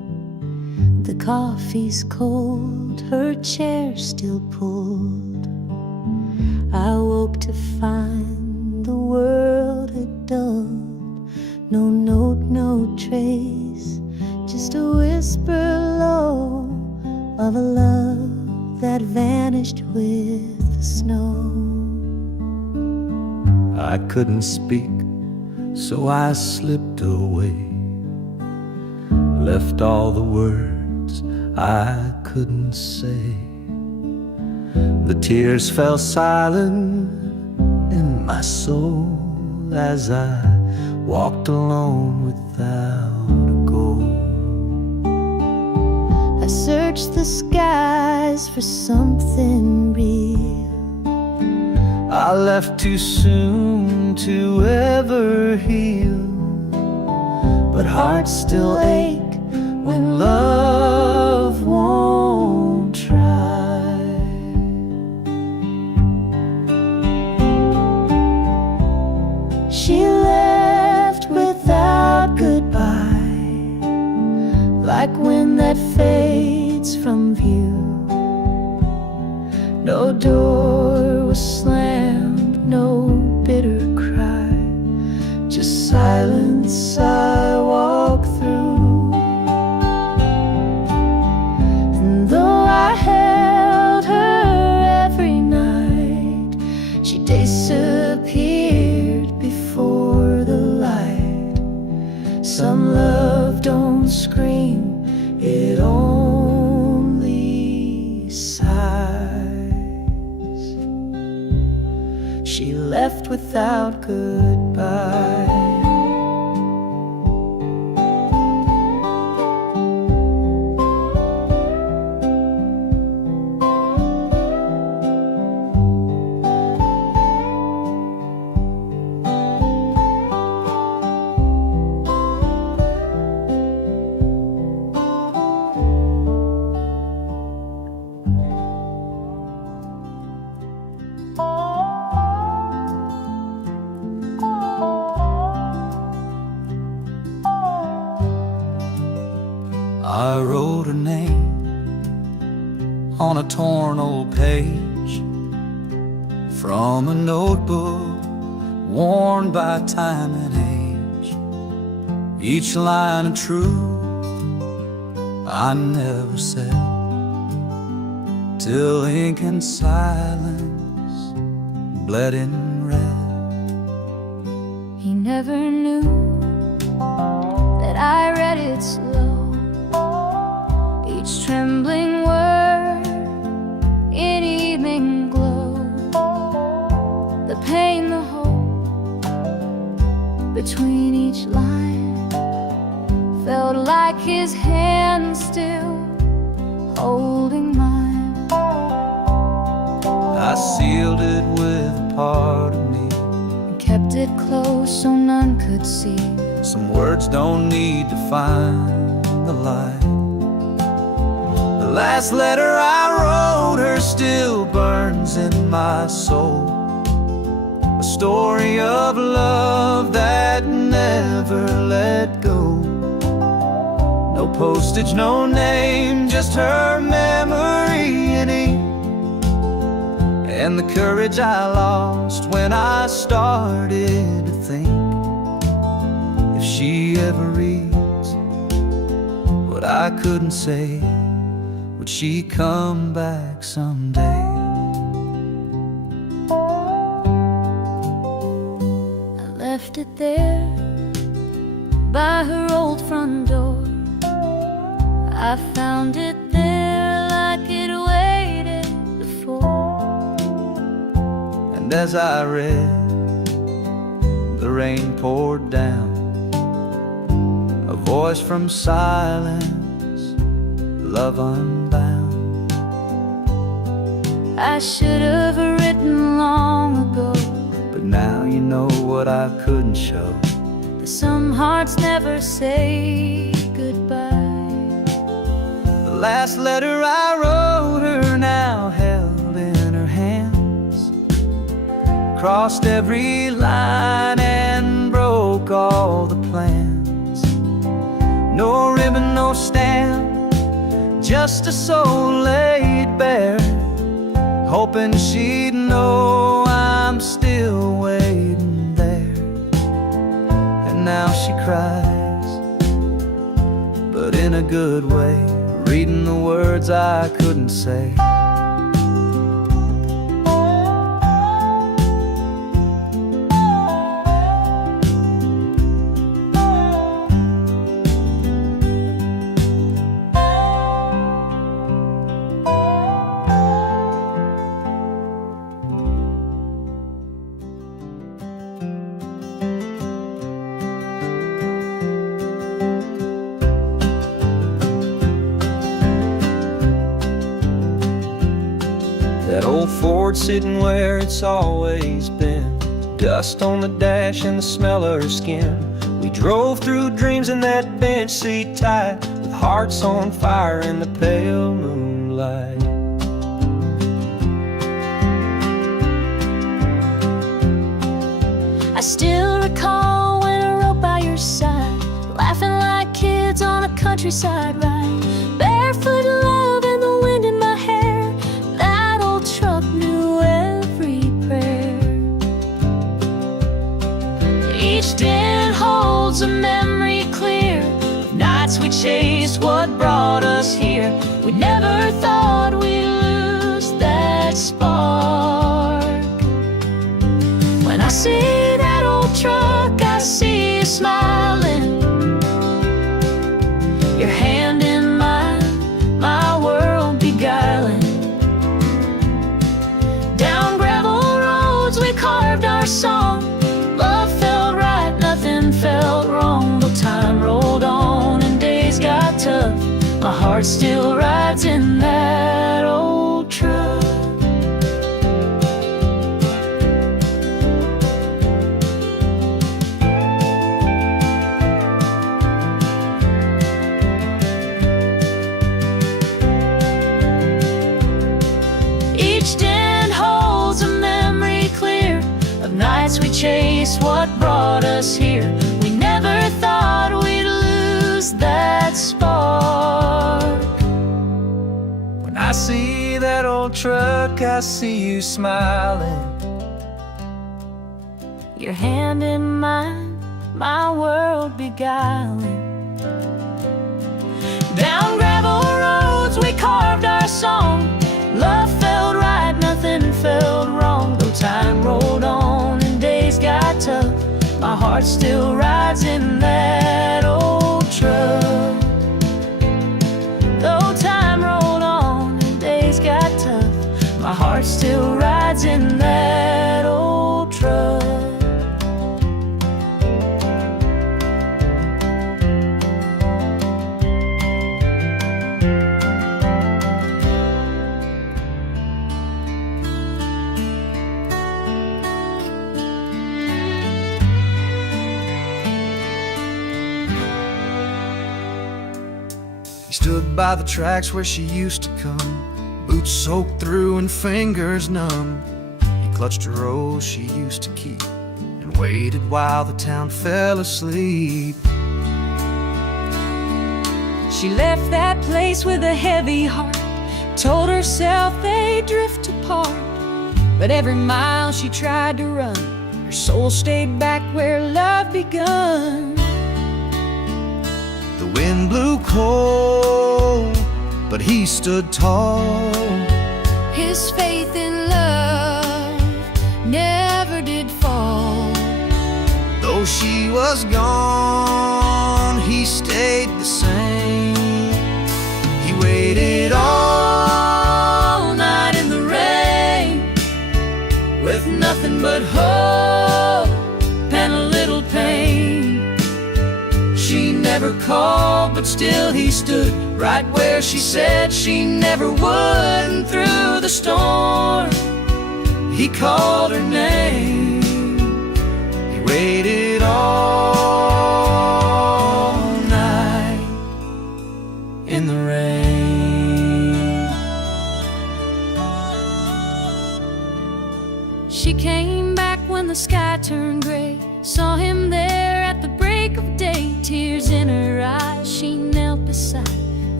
coffee's cold, her chair still pulled. I woke to find the world had dulled. No note, no trace, just a whisper low of a love that vanished with the snow. I couldn't speak, so I slipped away, left all the words I couldn't say. The tears fell silent in my soul as I walked alone without a goal. I searched the skies for something real. I left too soon to ever heal, but hearts still ache when love won't try. She left without goodbye, like wind that fades from view. No door was slammed, no bitter cry, just silence I walk through. And though I held her every night, she disappeared before the light. Some love don't scream, it only sighs. She left without goodbye. I wrote her name on a torn old page from a notebook worn by time and age. Each line of truth I never said, till ink and silence bled in red. He never knew that I read it slow, each trembling word in evening glow. The pain, the hope between each line felt like his hand still holding mine. I sealed it with a part of me, And kept it close so none could see. some words don't need to find the light. The last letter I wrote her still burns in my soul, a story of love that never let go. No postage, no name, just her memory in ink, and the courage I lost when I started to think, if she ever reads what I couldn't say, would she come back someday? I left it there by her old front door. I found it there like it waited before. And as I read, the rain poured down, a voice from silence, love unbound. I should have written long ago, But now you know what I couldn't show. that some hearts never say goodbye. The last letter I wrote her now held in her hands, crossed every line and broke all the plans. No ribbon, no stamp, just a soul laid bare, hoping she'd know I'm still waiting there. And now she cries, but in a good way, reading the words I couldn't say. That old Ford sitting where it's always been, dust on the dash and the smell of her skin. We drove through dreams in that bench seat tight, with hearts on fire in the pale moonlight. I still recall when I rode by your side, laughing like kids on a countryside ride, barefoot love and the wind in my hair. That old truck knew every prayer. Each dent holds a memory clear of nights we chased what brought us here. We never thought we'd lose that spark. When I see that old truck, I see you smiling, your hand in mine, my world beguiling. Down gravel roads we carved our song. Love felt right, nothing felt wrong. Though time rolled on and days got tough, my heart still rides in that old truck. Each dent holds a memory clear of nights we chased what brought us here. We never thought we'd lose that spark. When I see that old truck, I see you smiling, Your hand in mine, my world beguiling. Down gravel roads we carved our song. Love felt right, nothing felt wrong. Though time rolled on and days got tough, my heart still rides in that old truck. Though time rolled on and days got tough, my heart still rides in that old truck. He stood by the tracks where she used to come, boots soaked through and fingers numb. He clutched a rose she used to keep and waited while the town fell asleep. She left that place with a heavy heart, told herself they'd drift apart. But every mile she tried to run, her soul stayed back where love begun. The wind blew cold, but he stood tall. His faith in love never did fall. Though she was gone, he stayed the same. He waited all night in the rain, With nothing but hope and a little pain. She never called, but still he stood right where she said she never would. And through the storm, he called her name. he waited all Night in the rain. She came back when the sky turned gray, saw him there at the break of day. Tears in her eyes, she knelt beside and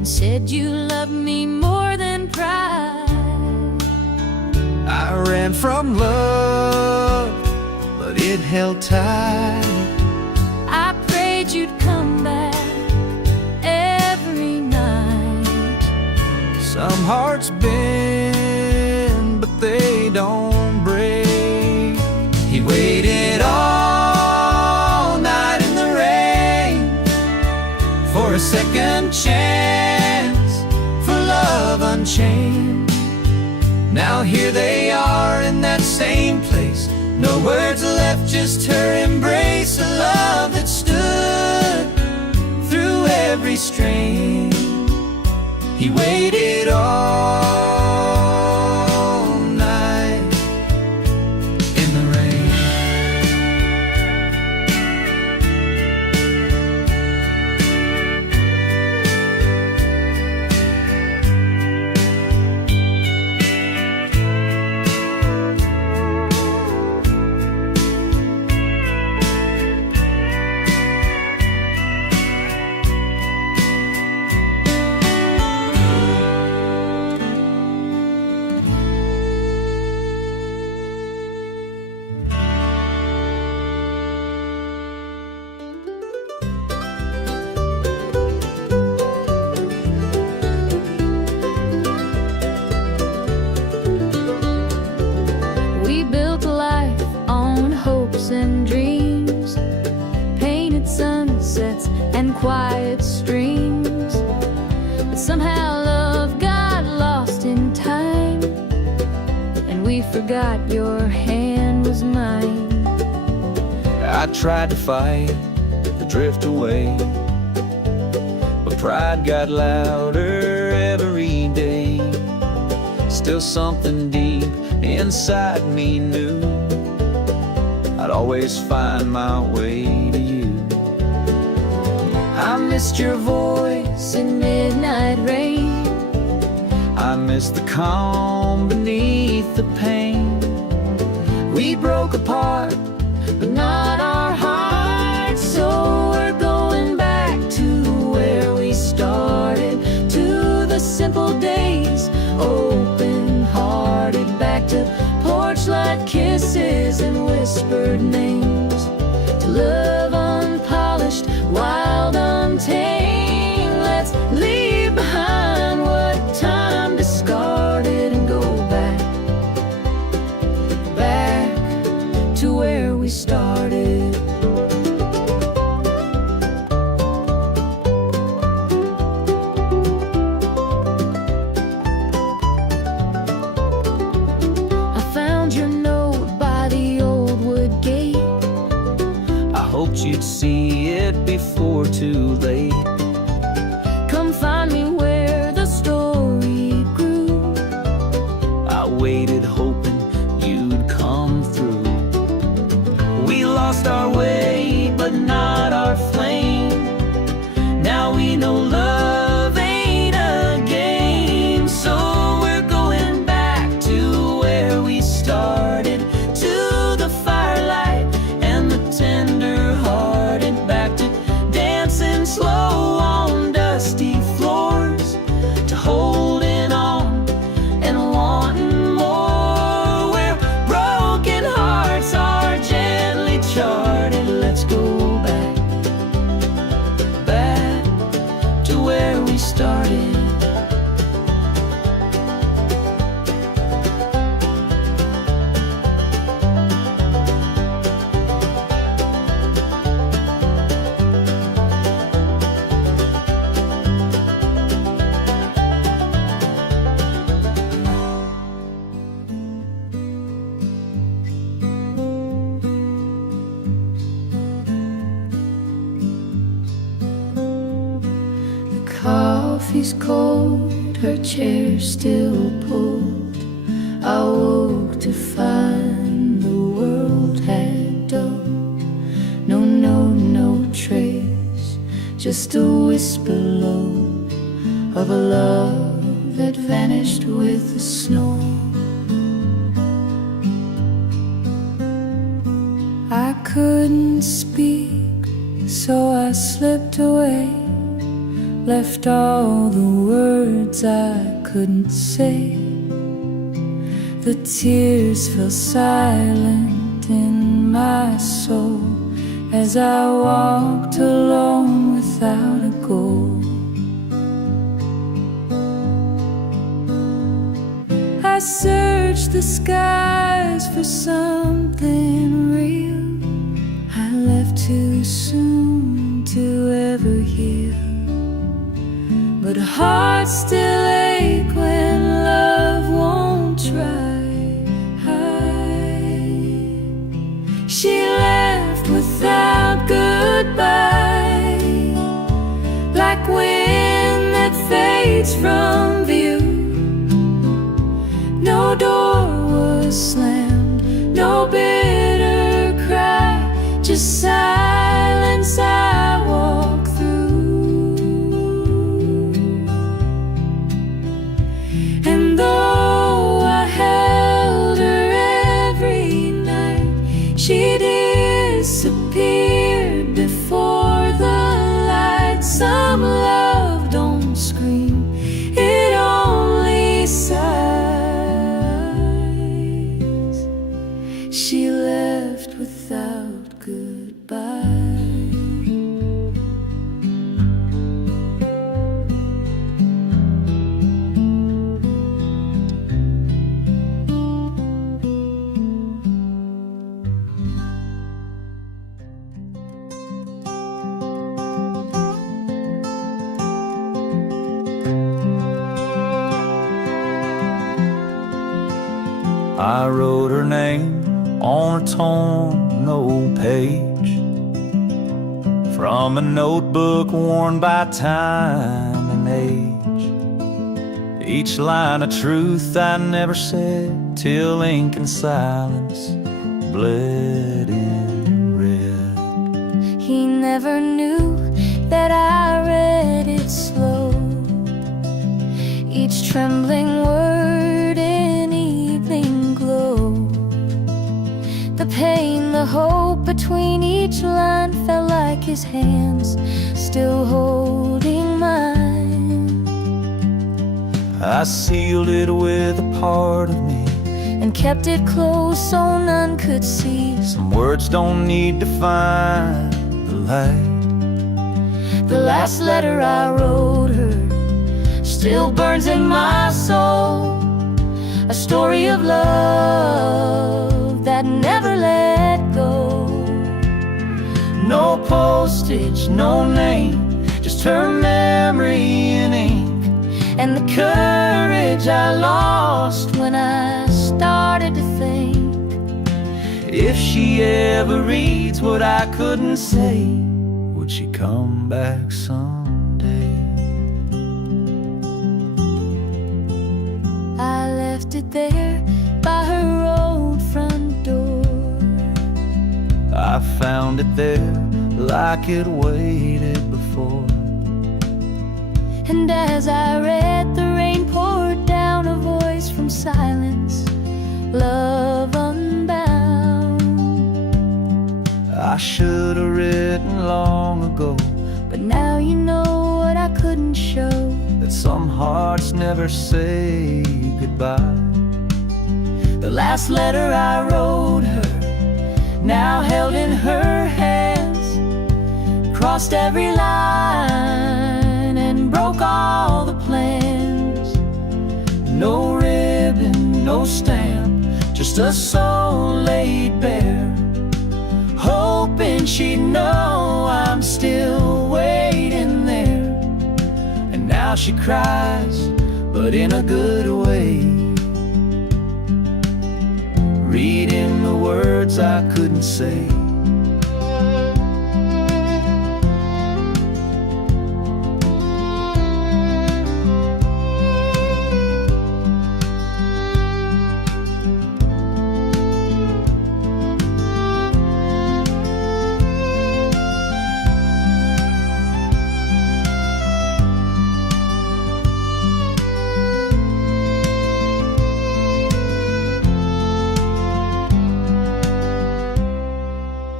said you loved me more than pride. I ran from love, but it held tight. I prayed you'd come back every night. Some hearts bend, but they don't break. He waited all night in the rain for a second chance, for love unchained. Now here they are in that same place. No words left, just her embrace. A love that stood through every strain. He waited all night in the rain. We built a life on hopes and dreams, painted sunsets and quiet streams. But somehow love got lost in time, and we forgot your hand was mine. I tried to fight the drift away, but pride got louder every day. Still something deep inside me knew I'd always find my way to you. I missed your voice in midnight rain. I missed the calm beneath the pain. We broke apart, but not our hearts. So we're going back to where we started, to the simple days, open-hearted, back to porch light kisses and whispered names, to love unpolished, wild, untamed. Let's leave behind what time discarded and go back, back to where we started. I found your note by the old wood gate. I hoped you'd see it before too late. Come find me where the story grew. I waited hoping you'd come through. We lost our way, but not our flame. Now we know love ain't a game. So we're going back to where we started, to the firelight and the tender-hearted, back to dancing slow on dusty floors, to holding on and wanting more, where broken hearts are gently charted. Let's go back, back to where we started. The coffee's cold, her chair still pulled. I woke to find the world had dulled. No trace, just a whisper low of a love that vanished with the snow. I couldn't speak, so I slipped away, left all the words I couldn't say. The tears fell silent in my soul as I walked alone without a goal. I searched the skies for something real. I left too soon to ever heal, but hearts still ache when love won't try. She left without goodbye, like wind that fades from view. No door was slammed, no bitter cry, just silence I walk through. And though I held her every night, she disappeared before the light. Some love don't scream, it only sighs. She left without goodbye. I wrote her name on a torn old page from a notebook worn by time and age. Each line of truth I never said till ink and silence bled in red. He never knew that I read it slow, each trembling word in evening glow. The pain, the hope between each line felt like his hands still holding mine. I sealed it with a part of me and kept it close so none could see. Some words don't need to find the light. The last letter I wrote her still burns in my soul, a story of love that never let go. No postage, no name, just her memory in ink, and the courage I lost when I started to think. If she ever reads what I couldn't say, would she come back someday? I left it there by her old front door. I found it there like it waited before. And as I read, the rain poured down, a voice from silence, love unbound. I should have written long ago, but now you know what I couldn't show, that some hearts never say goodbye. the last letter I wrote her, now held in her hands, crossed every line and broke all the plans. No ribbon, no stamp, just a soul laid bare, hoping she'd know I'm still waiting there. And now she cries, but in a good way, reading the words I couldn't say.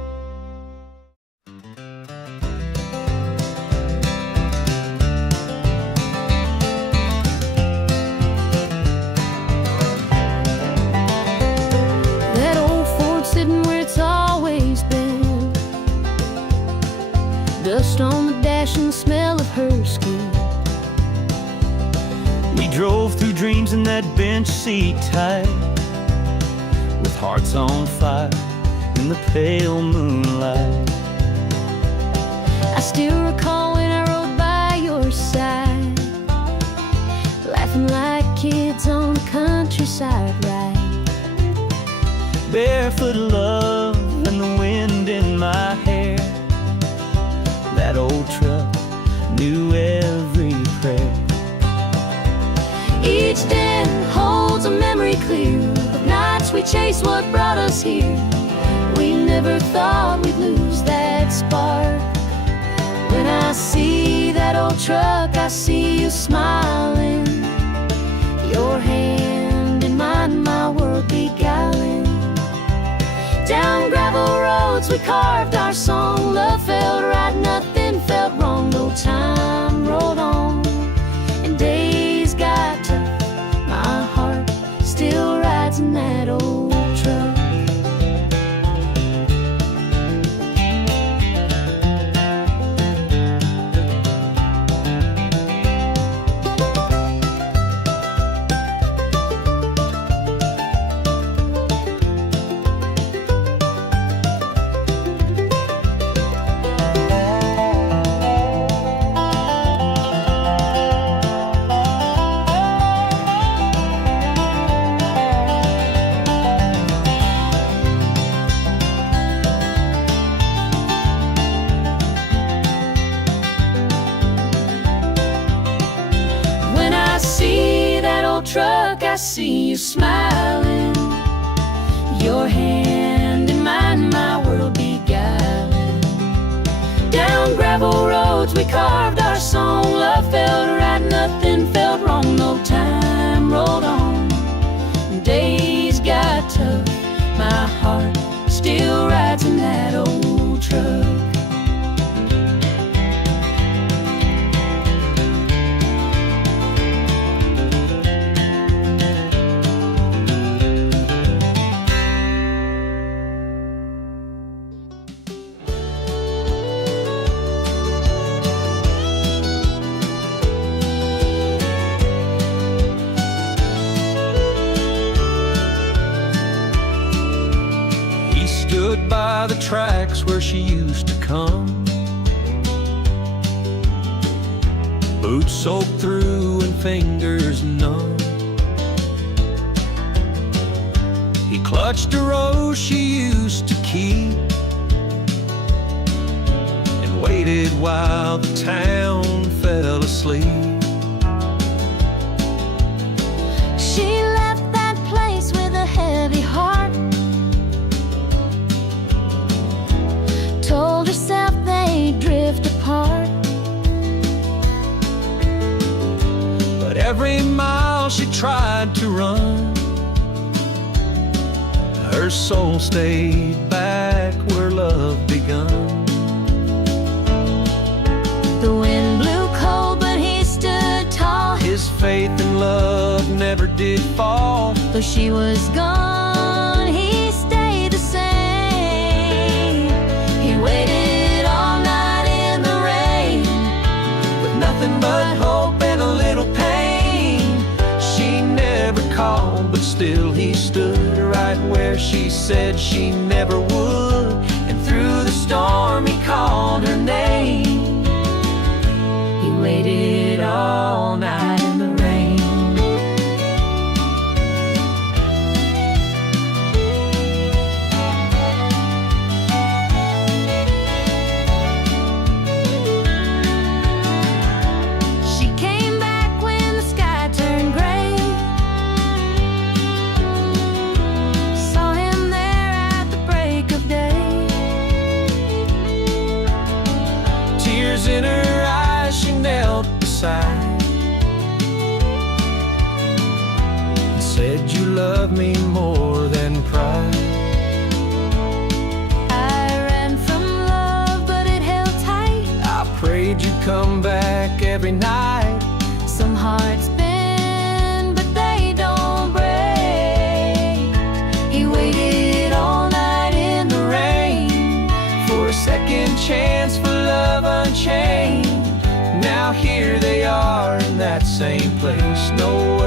drove through dreams in that bench seat tight, with hearts on fire in the pale moonlight. I still recall when I rode by your side, laughing like kids on the countryside ride. Barefoot love and the wind in my hair, that old truck knew every prayer. Each den holds a memory clear of nights we chased what brought us here. We never thought we'd lose that spark. When I see that old truck, I see you smiling, your hand in mine, my world beguiling. Down gravel roads we carved our song. Love felt right, nothing felt wrong. No time rolled on and days got tough. My heart still rides in that old truck. Truck, I see you smiling, your hand in mine, my world beguiling. Down gravel roads we carved our song. Love felt right, nothing felt wrong. No time rolled on, days got tough. My heart still rides in that old truck. Stood by the tracks where she used to come, boots soaked through and fingers numb. He clutched a rose she used to keep and waited while the town fell asleep. She left that place with a heavy heart, told herself they'd drift apart. But every mile she tried to run, her soul stayed back where love begun. The wind blew cold, but he stood tall. His faith and love never did fall. Though she was gone, he stayed the same. He waited all night in the rain, With nothing but hope and a little pain. She never called, but still he stood right where she said she never would. And through the storm he called her name. he waited all night in the rain. She came back when the sky turned gray, saw him there at the break of day. Tears in her eyes, she knelt beside and said, "You love me more than pride." I ran from love, but it held tight. I prayed you'd come back every night. Some hearts bend, but they don't break. He waited all night in the rain For a second chance, for love unchained. Now here they are in that same place. No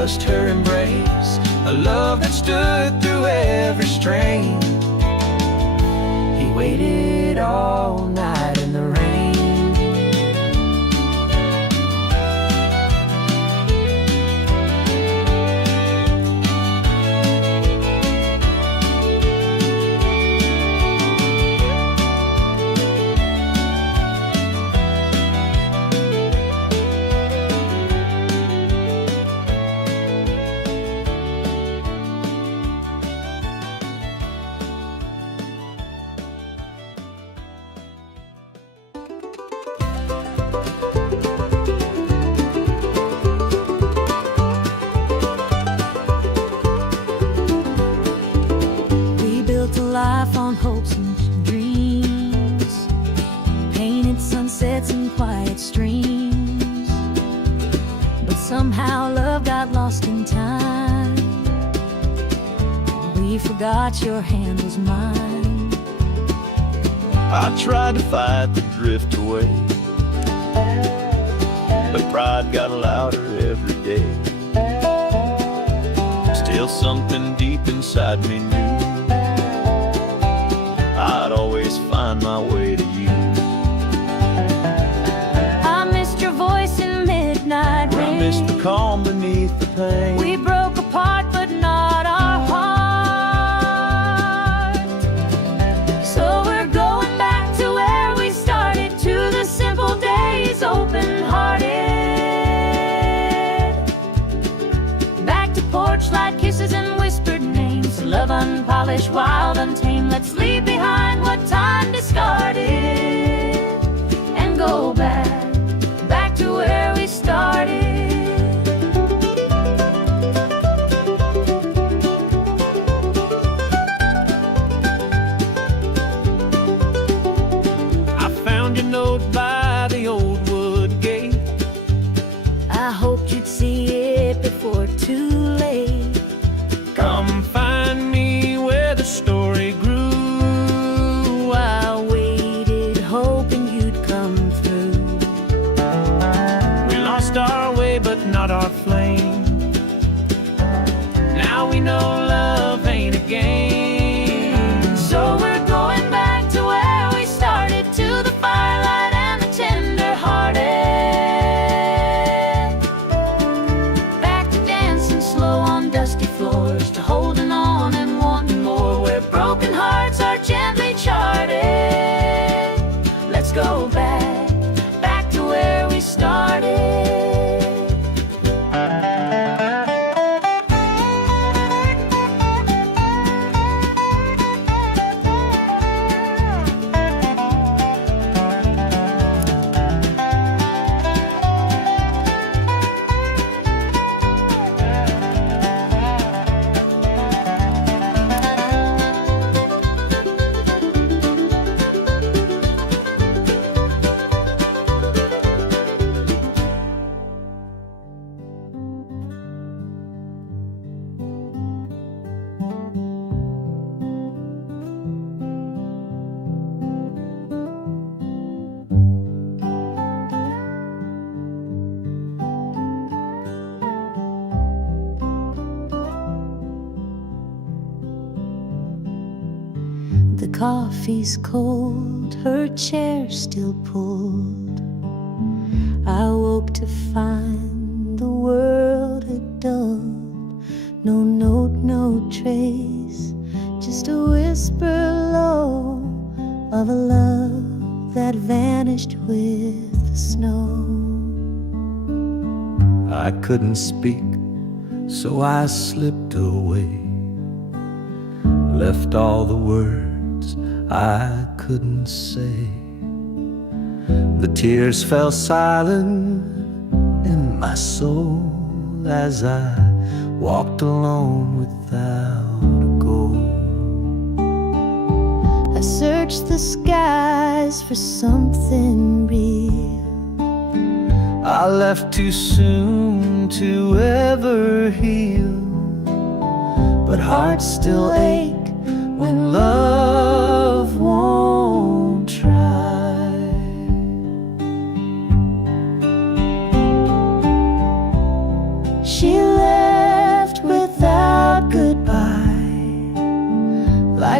just her embrace, a love that stood through every strain. He waited all night in the rain. Life on hopes and dreams, painted sunsets and quiet streams, but somehow love got lost in time. We forgot your hand was mine. I tried to fight the drift away, but pride got louder every day. Still something deep inside me knew I'd always find my way to you. I missed your voice in midnight rain. I missed the calm beneath the pain. We broke apart, but not our heart. So we're going back to where we started, to the simple days, open-hearted. Back to porch light kisses and whispered names, love unpolished, wild, untamed. Let's leave behind what time discarded and go back to where we started. I found your note by the old wood gate. I hoped you'd see it before too late. Come find me where the story grew. I waited, hoping you'd come through. We lost our way, but not our flame. Now we know love ain't a game. So we're going back to where we started, to the firelight and the tender-hearted. Back to dancing slow on dusty floors, to holding on and wanting more, where broken hearts are gently charted. Let's go back to where we started. The coffee's cold, her chair still pulled. I woke to find the world had dulled. No note, no trace, just a whisper low of a love that vanished with the snow. I couldn't speak, so I slipped away, left all the words I couldn't say. The tears fell silent in my soul as I walked alone without a goal. I searched the skies for something real. I left too soon to ever heal, but hearts still ache when love won't try. She left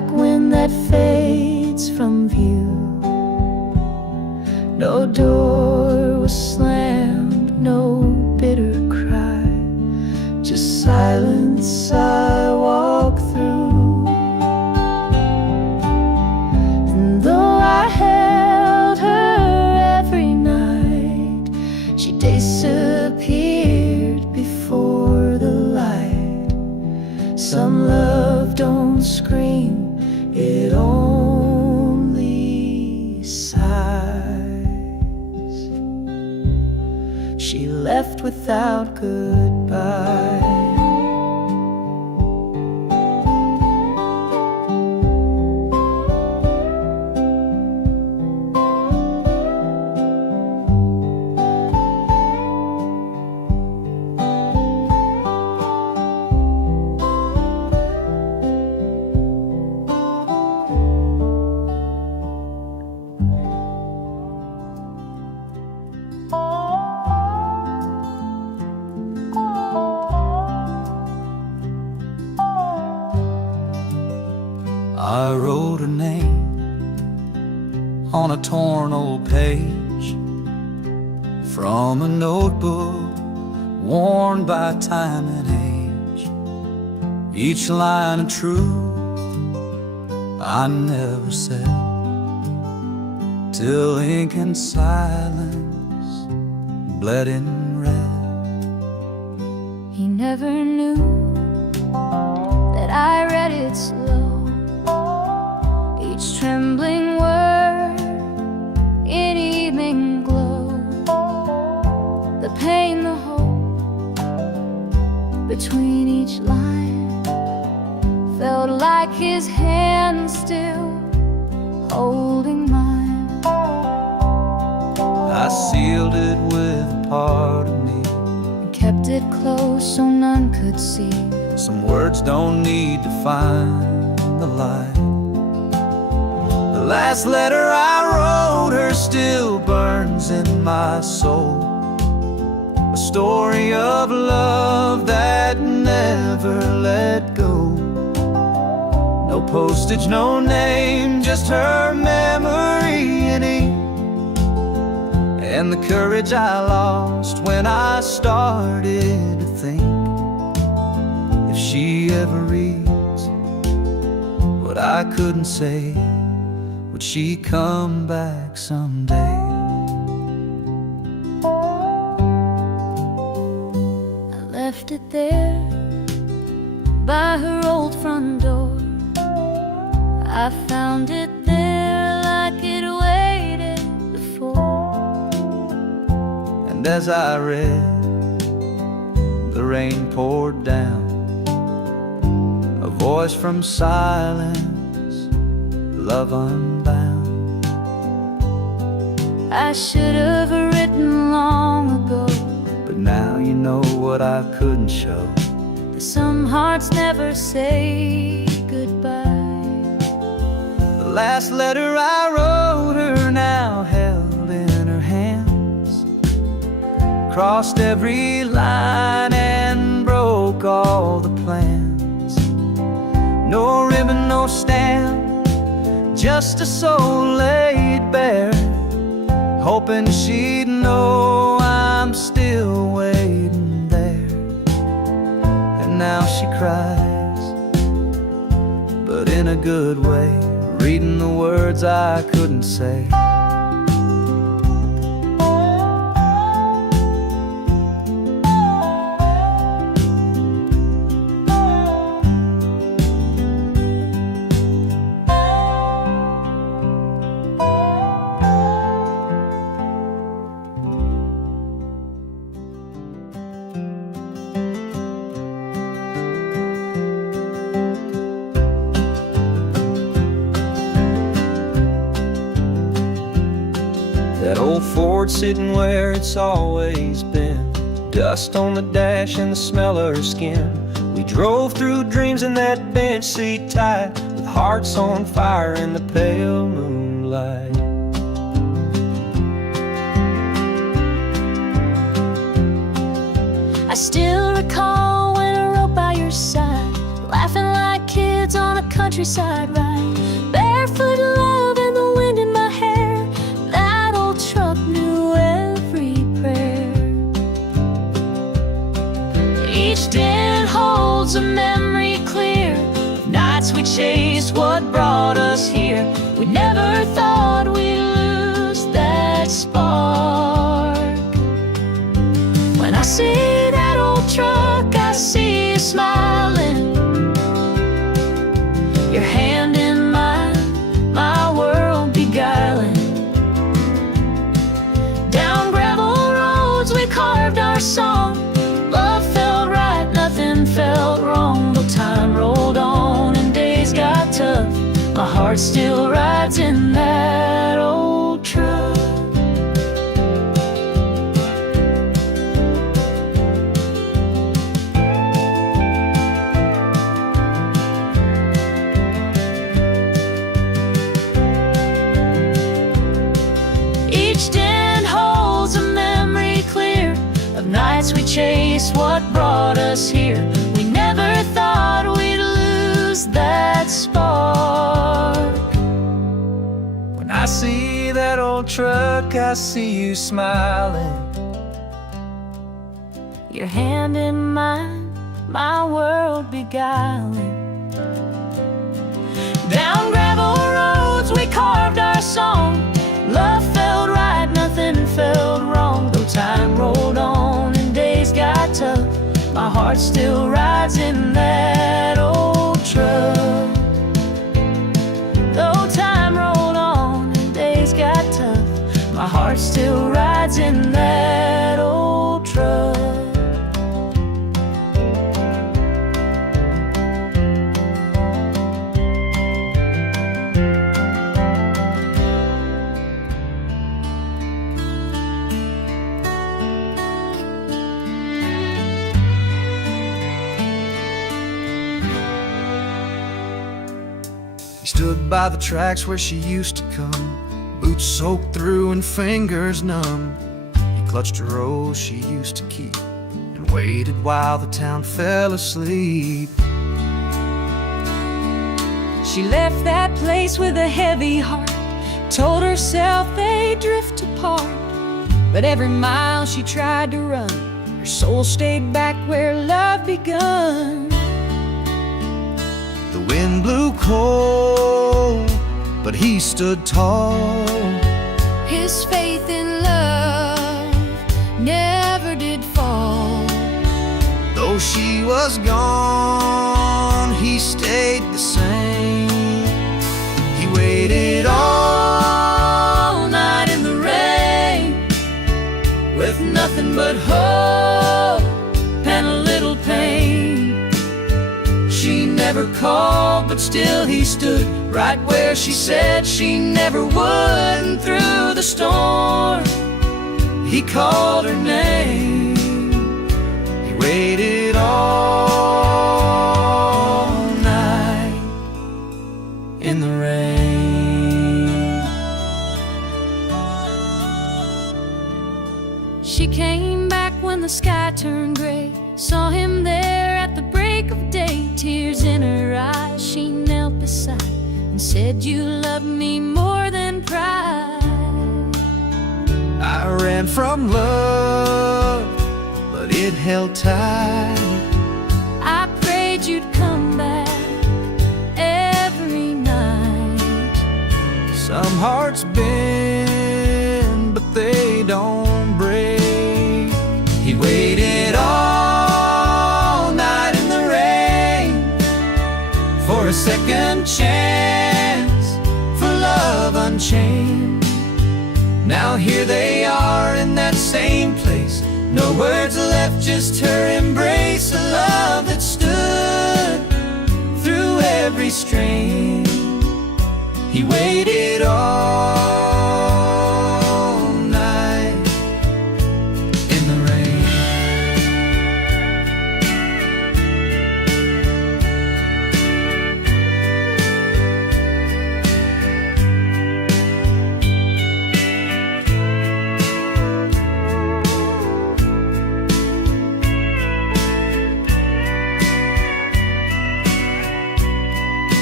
like wind that fades from view. No door was slammed, no bitter cry, just silence I walk through. And though I held her every night, she disappeared before the light. Some love don't scream, it only sighs. She left without goodbye. I wrote her name on a torn old page from a notebook worn by time and age. Each line of truth I never said, till ink and silence bled in red. He never knew that I read it slow, each trembling word in evening glow. The pain, the hope between each line felt like his hand still holding mine. I sealed it with a part of me, And kept it close so none could see. some words don't need to find the light. The last letter I wrote her still burns in my soul, a story of love that never let go. No postage, no name, just her memory in ink, and the courage I lost when I started to think, if she ever reads what I couldn't say, would she come back someday? I left it there by her old front door. I found it there like it waited before. And as I read, the rain poured down, a voice from silence, love unbound. I should have written long ago, But now you know what I couldn't show. that some hearts never say goodbye. The last letter I wrote her now held in her hands, crossed every line and broke all the plans. No ribbon, no stamp, just a soul laid bare, hoping she'd know I'm still waiting there. And now she cries, but in a good way, reading the words I couldn't say. That old Ford sitting where it's always been, dust on the dash and the smell of her skin. We drove through dreams in that bench seat tight, with hearts on fire in the pale moonlight. I still recall when I rode by your side, laughing like kids woods on a countryside ride, barefoot love and the wind in my hair. That old truck knew every prayer. Each den holds a memory clear of nights we chased what brought us here. We never thought we'd lose that spark. When I see that old truck, I see you smiling, your hand in mine, my world beguiling. Down gravel roads we carved our song. Love felt right, nothing felt wrong. Though time rolled on and days got tough, my heart still rides in that old truck. Each den holds a memory clear of nights we chased what brought us here. We never thought we'd lose that spark. When I see that old truck, I see you smiling, Your hand in mine, my world beguiling. Down gravel roads we carved our song. Love felt right, nothing felt wrong. Though time rolled on and days got tough, my heart still rides in that old truck. Though time rolled on and days got tough, my heart still rides in that old truck. He stood by the tracks where she used to come, boots soaked through and fingers numb. He clutched a rose she used to keep and waited while the town fell asleep. She left that place with a heavy heart, told herself they'd drift apart. But every mile she tried to run, her soul stayed back where love begun. The wind blew cold, but he stood tall. His faith in love never did fall. Though she was gone, he stayed the same. He waited all night in the rain, With nothing but hope and a little pain. she never called, but still he stood right where she said she never would. And through the storm, he called her name. He waited all night in the rain. She came back when the sky turned gray, saw him there at the break of day. Tears in her eyes, she knelt beside and said, "You love me more than pride." I ran from love, but it held tight. I prayed you'd come back every night. Some hearts bend, but they don't break. He waited all night in the rain for a second chance, for love unchained. Now here they are in that same place, no words left, just her embrace. A love that stood through every strain. He waited all night in the rain.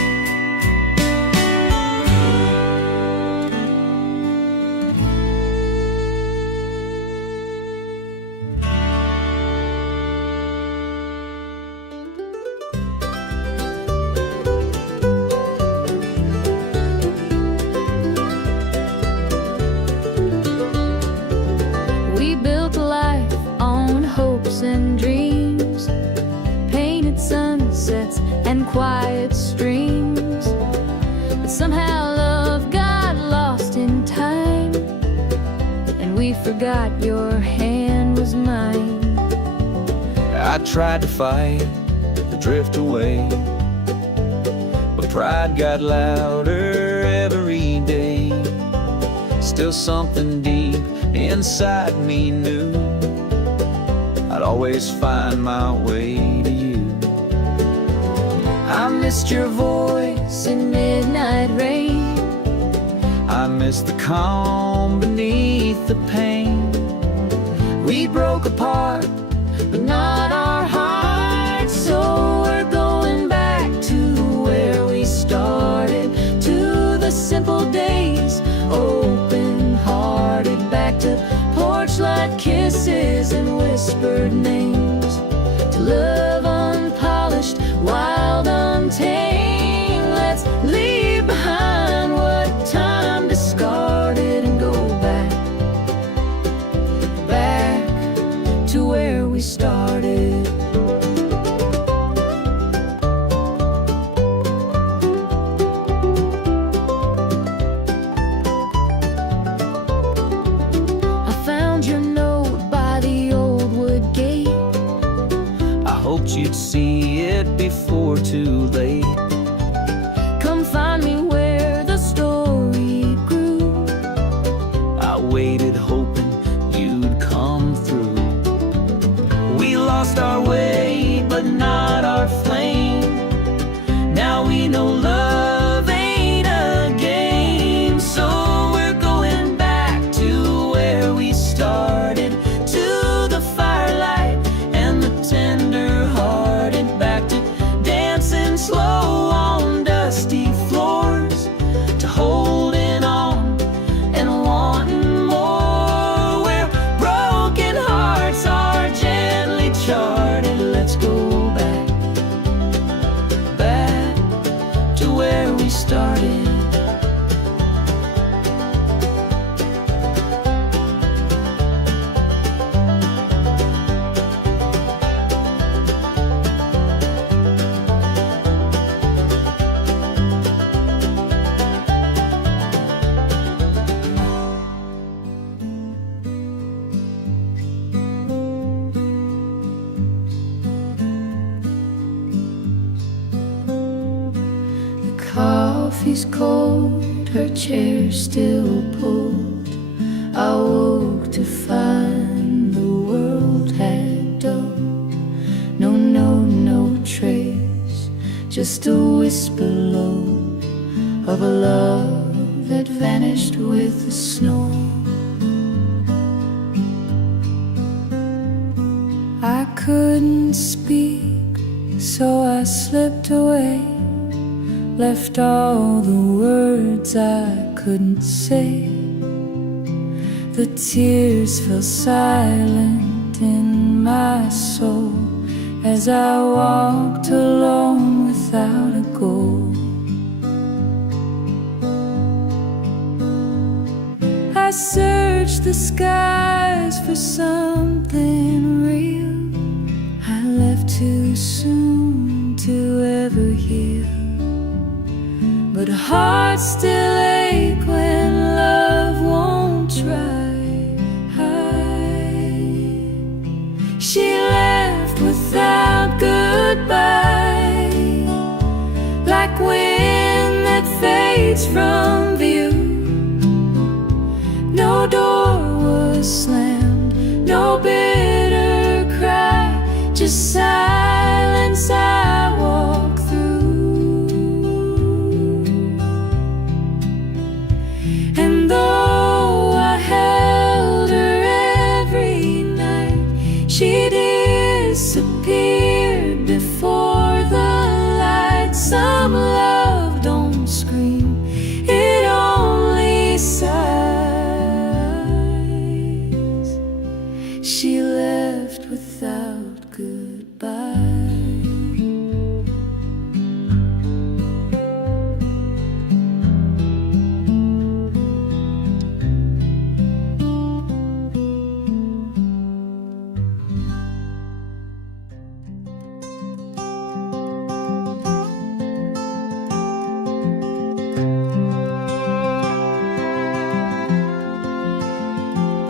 forgot your hand was mine. I tried to fight, to drift away, but pride got louder every day. Still something deep inside me knew I'd always find my way to you. I missed your voice in midnight rain. I miss the calm beneath the pain. We broke apart, but not our hearts. So we're going back to where we started, to the simple days, open-hearted, back to porch light kisses and whispered names, to love unpolished, wild, untamed. Let's leave behind what time discarded and go back to where we started. I found your note by the old wood gate. I hoped you'd see it before too late. Come find me where the story grew. I waited hoping you'd come through. We lost our way, but not our flame. Now we know love ain't a game. So we're going back to where we started, to the firelight and the tender-hearted, back to dancing slow on dusty floors, to holding on and wanting more, where broken hearts are gently charted. Let's go back to where we started. Coffee's cold, her chair still pulled. I woke to find the world had dulled. No note, no trace, just a whisper low of a love that vanished with the snow. I couldn't speak, so I slipped away, left all the words I couldn't say. The tears fell silent in my soul as I walked alone without a goal. I searched the skies for something real. I left too soon to ever heal, but hearts still ache when love won't try. She left without goodbye, like wind that fades from view. No door was slammed, no bitter cry, just silence I walk through. And though I held her every night, she disappeared before the light. Some love don't scream, it only sighs. She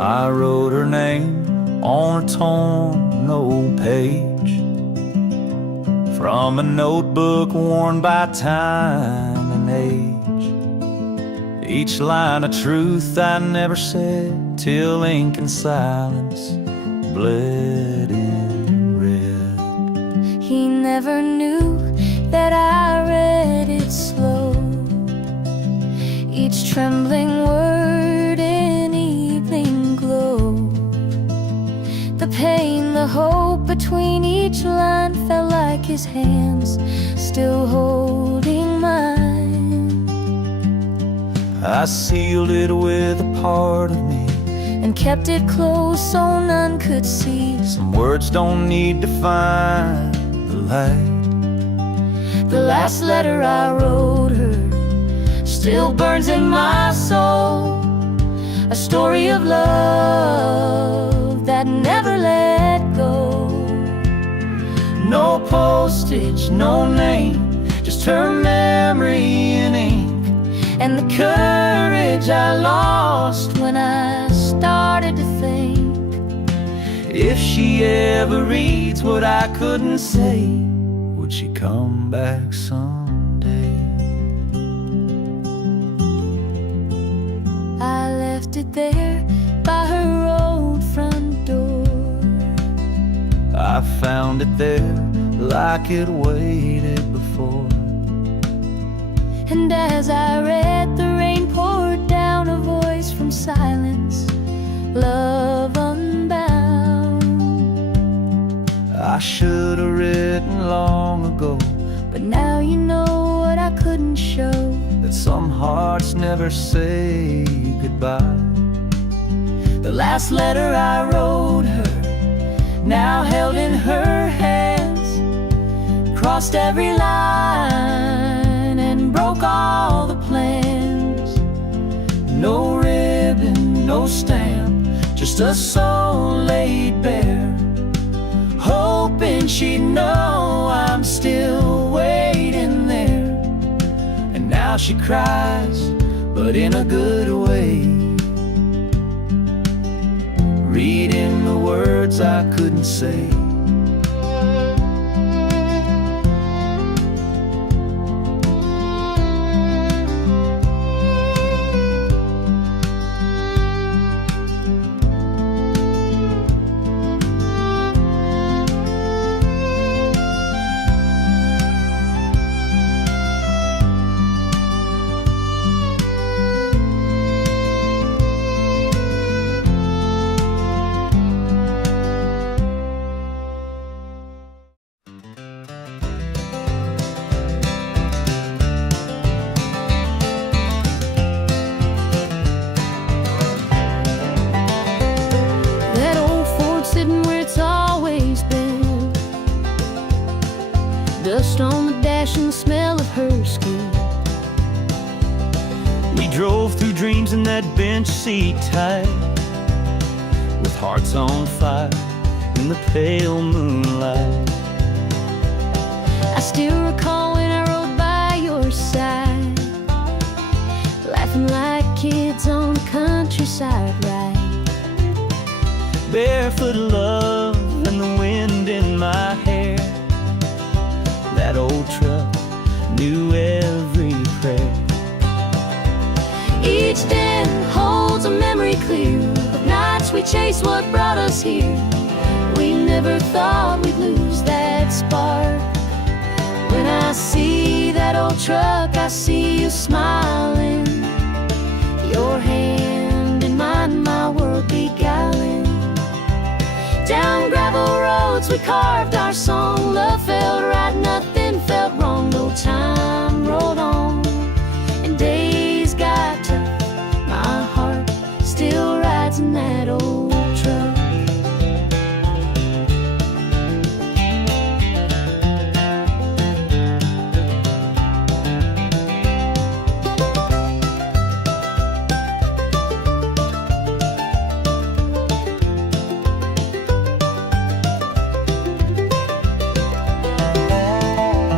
I wrote her name on a torn old page from a notebook worn by time and age. Each line of truth I never said till ink and silence bled in red. He never knew that I read it slow, each trembling word in evening glow. The pain, the hope between each line felt like his hands still holding mine. I sealed it with a part of me and kept it close so none could see. Some words don't need to find the light. The last letter I wrote her still burns in my soul, a story of love that never let go. No postage, no name, just her memory in ink, and the courage I lost when I started to think. if she ever reads what I couldn't say, would she come back someday? I left it there by her old front door. I found it there like it waited before. And as I read, the rain poured down, a voice from silence, love unbound. I should have written long ago, But now you know what I couldn't show, that some hearts never say goodbye. the last letter I wrote her, now held in her hands, crossed every line and broke all the plans. No ribbon, no stamp, just a soul laid bare, hoping she'd know I'm still waiting there. and now she cries, but in a good way, reading the words I couldn't say. That old Ford sitting where it's always been, dust on the dash and the smell of her skin. We drove through dreams in that bench seat tight, with hearts on fire in the pale moonlight. I still recall when I rode by your side, laughing like kids on a countryside ride. Barefoot love and the wind in my hair. That old truck knew every prayer. Each den holds a memory clear of nights we chased what brought us here. We never thought we'd lose that spark. When I see that old truck, I see you smiling, your hand in mine, my world beguiling. Down gravel roads we carved our song, love felt right, nothing felt wrong. No time rolled on and days got tough, my heart still rides in that old truck.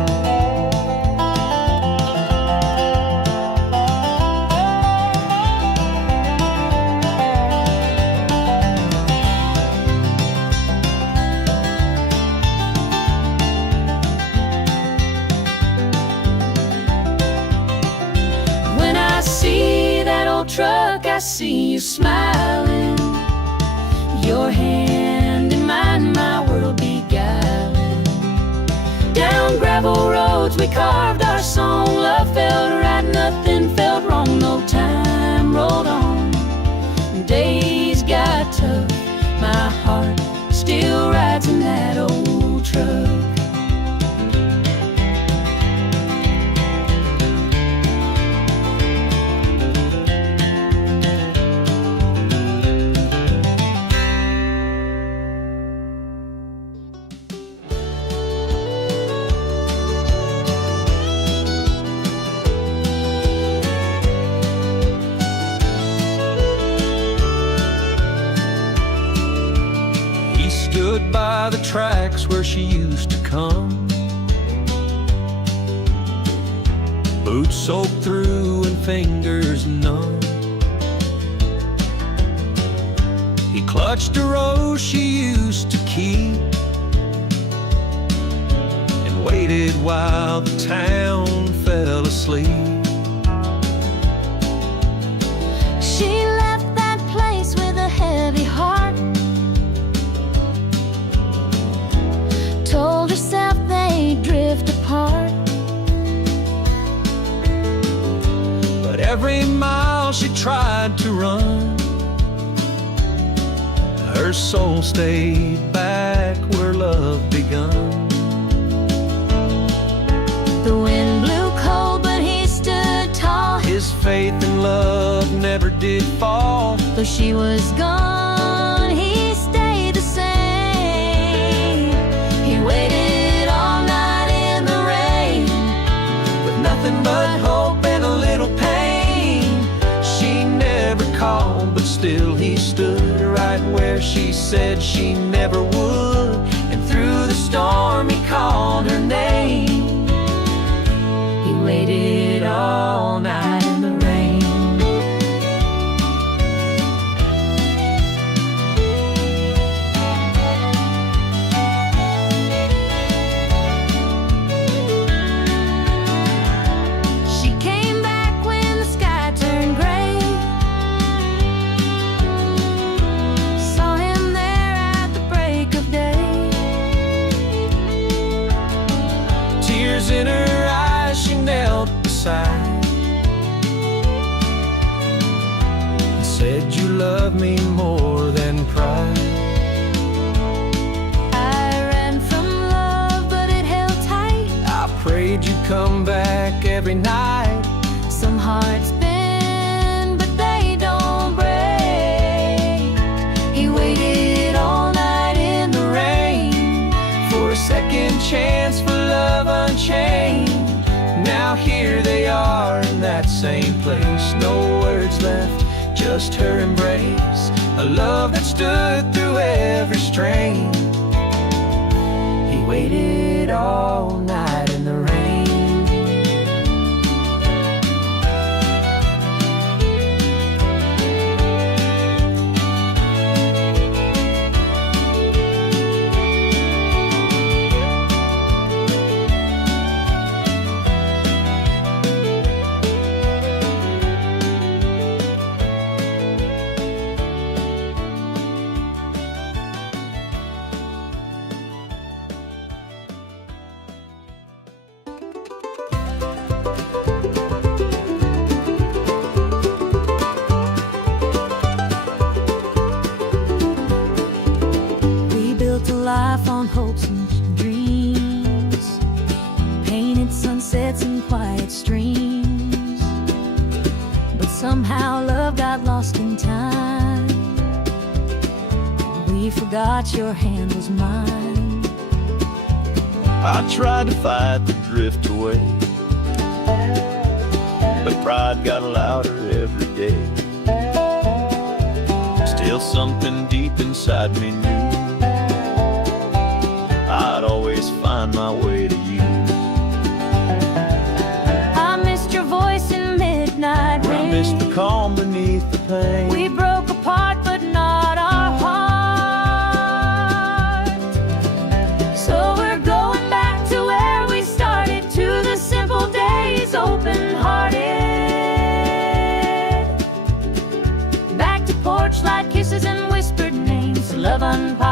look, I see you smiling. Your hand in mine, my world beguiling. Down gravel roads we carved our song. Love felt right, nothing felt wrong. No time rolled on. Days got tough. My heart still rides in that old truck. Stood by the tracks where she used to come, boots soaked through and fingers numb. He clutched a rose she used to keep and waited while the town fell asleep. She left that place with a heavy heart. Told herself they'd drift apart. But every mile she tried to run, her soul stayed back where love begun. The wind blew cold, but he stood tall. His faith in love never did fall. Though she was gone, he stayed the same. He waited all night in the rain, With nothing but hope and a little pain. She never called, but still he stood right where she said she never would. and through the storm he called her name. He waited all night in the rain. She came back when the sky turned gray. Saw him there at the break of day. Tears in her eyes, she knelt beside and said, "You love me more than pride." I ran from love, but it held tight. I prayed you'd come back every night. Some hearts bend, but they don't break. He waited all night in the rain For a second chance for love unchained. Now here they are in that same place. No words left, just her embrace. A love that stood through every strain. He waited all night in the rain. We built a life on hopes and dreams, painted sunsets and quiet streams. But somehow love got lost in time. We forgot your hand was mine. I tried to fight the drift away, but pride got louder every day. Still something deep inside me knew I'd always find my way to you. I missed your voice in midnight rain. I missed the calm beneath the pain. We broke apart, but not our heart. So we're going back to where we started, to the simple days, open-hearted.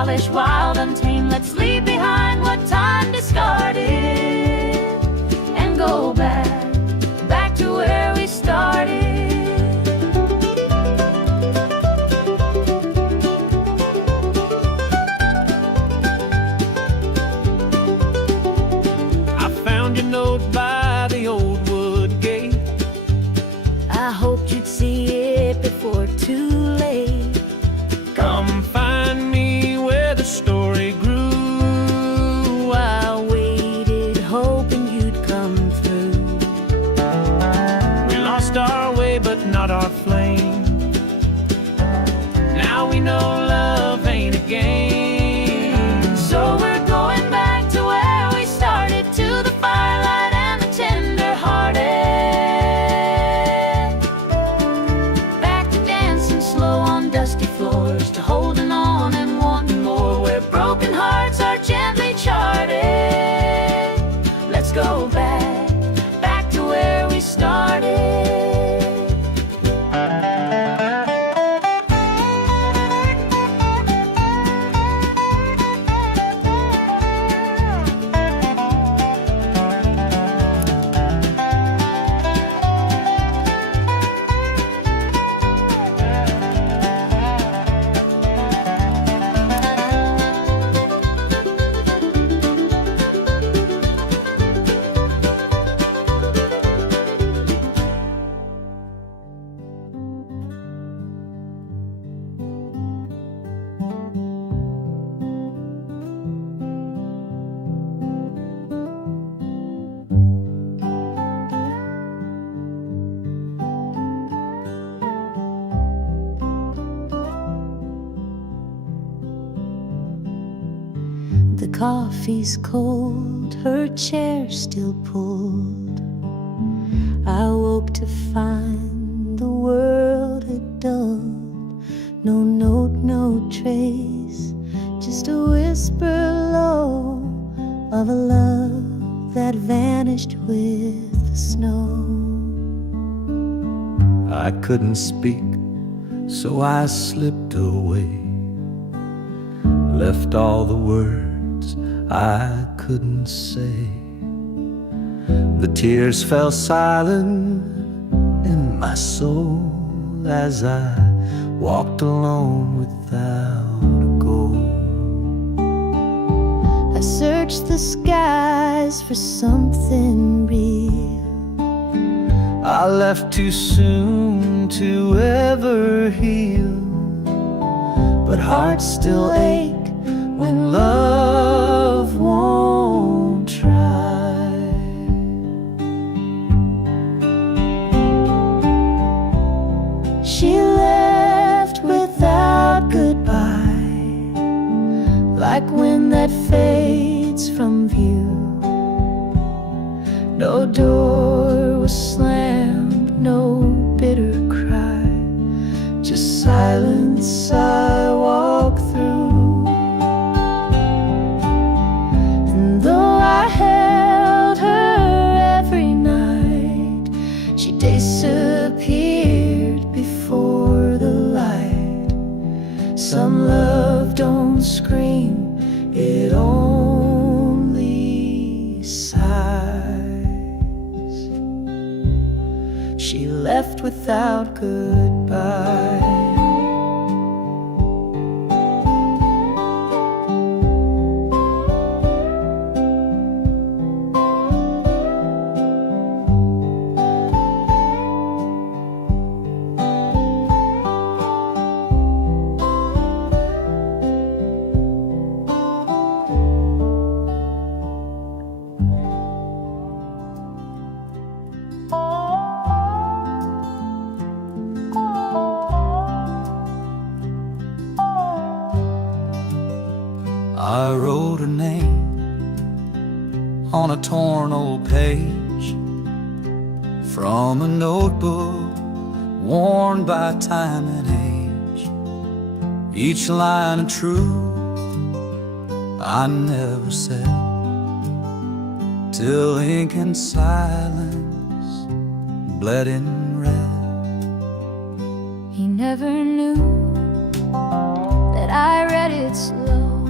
selfish, wild, untamed. Let's leave behind what time discarded and go back to where we started. I found your note by the old wood gate. I hoped you'd see it before too late. Come find me where the story grew. I waited, hoping you'd come through. We lost our way, but not our flame. Now we know love ain't a game. So we're going back to where we started, to the firelight and the tender-hearted. Back to dancing slow on dusty floors, to holding on and wanting more, where broken hearts are gently charted. Let's go back to where we started. The coffee's cold, her chair still pulled. I woke to find the world had dulled. No note, no trace, just a whisper low of a love that vanished with the snow. I couldn't speak, so I slipped away, left all the words I couldn't say. The tears fell silent in my soul as I walked alone without a goal. I searched the skies for something real. I left too soon to ever heal, but hearts still ache when love won't try. She left without goodbye, like wind that fades from view. No door was slammed, no bitter cry, just silence I walk through. And though I held her every night, she disappeared before the light. Some love don't scream, it only sighs. She left without goodbye. I wrote her name on a torn old page from a notebook worn by time and age. Each line a truth I never said, till ink and silence bled in red. He never knew that I read it slow,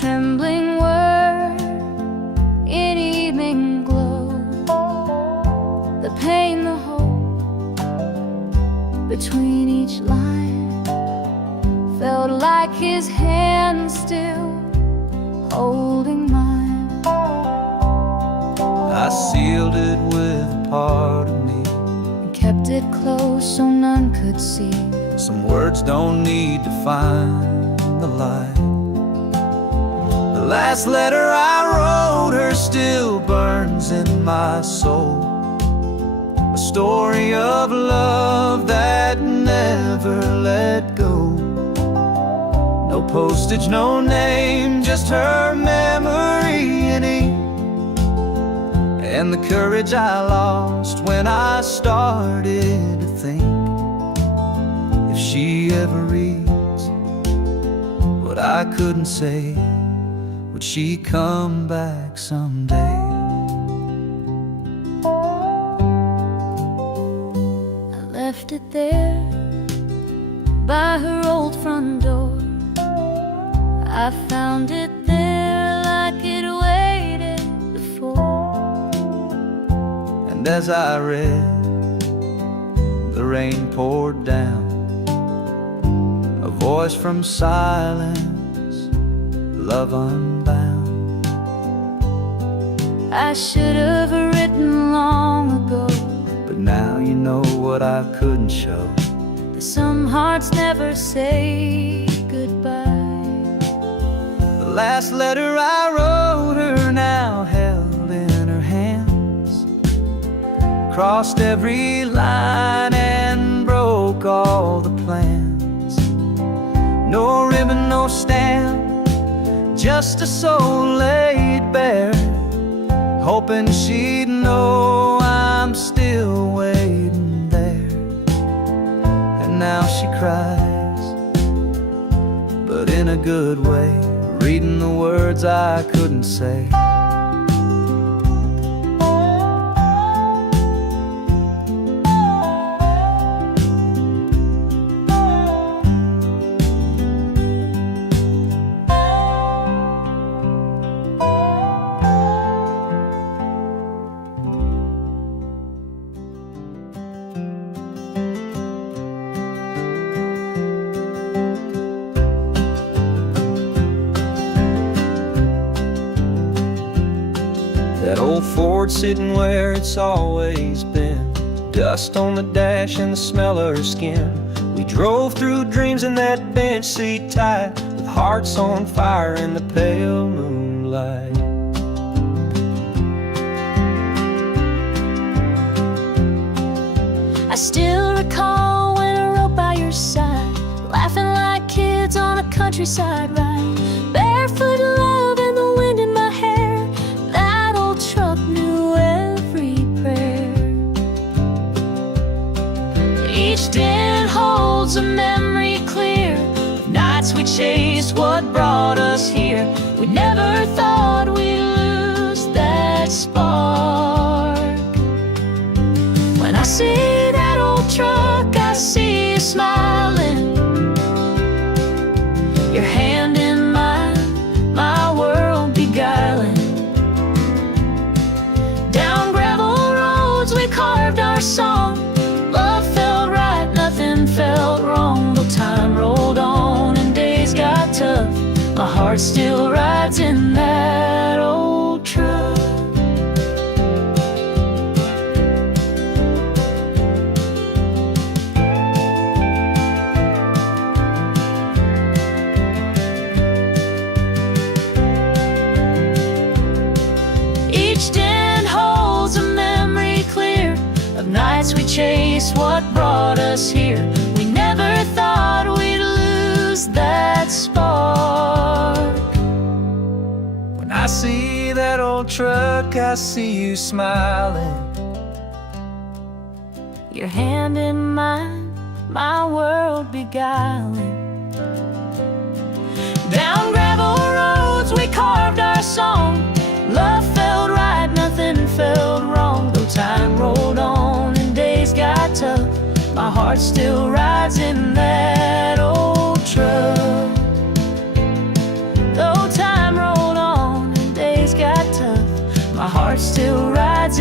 trembling word in evening glow. The pain, the hope between each line felt like his hand still holding mine. I sealed it with a part of me, And kept it close so none could see. some words don't need to find the light. The last letter I wrote her still burns in my soul, a story of love that never let go. No postage, no name, just her memory in ink, and the courage I lost when I started to think, if she ever reads what I couldn't say, would she come back someday? I left it there by her old front door. I found it there like it waited before. And as I read, the rain poured down, a voice from silence, love unbound. I should have written long ago, But now you know what I couldn't show. that some hearts never say goodbye. The last letter I wrote her now held in her hands, crossed every line and broke all the plans. No ribbon, no stamp, just a soul laid bare, hoping she'd know I'm still waiting there. And now she cries, but in a good way, reading the words I couldn't say. That old Ford sitting where it's always been, dust on the dash and the smell of her skin. We drove through dreams in that bench seat tight, with hearts on fire in the pale moonlight. I still recall when I rode by your side, laughing like kids on a countryside ride. Barefoot love and the wind in my hair, that old truck knew every prayer. Each dent holds a memory clear of nights we chased what brought us here. We never thought we'd lose that spark. When I see that old truck, I see you smiling, your hand in mine, my world beguiling. Down gravel roads we carved our song, love felt right, nothing felt wrong. Though time rolled on and days got tough, my heart still rides in that old truck. Nights we chased what brought us here. We never thought we'd lose that spark. When I see that old truck, I see you smiling, your hand in mine, my world beguiling. Down gravel roads we carved our song, love felt right, nothing felt wrong. Though time rolled on and days got tough, my heart still rides in that old truck. Though time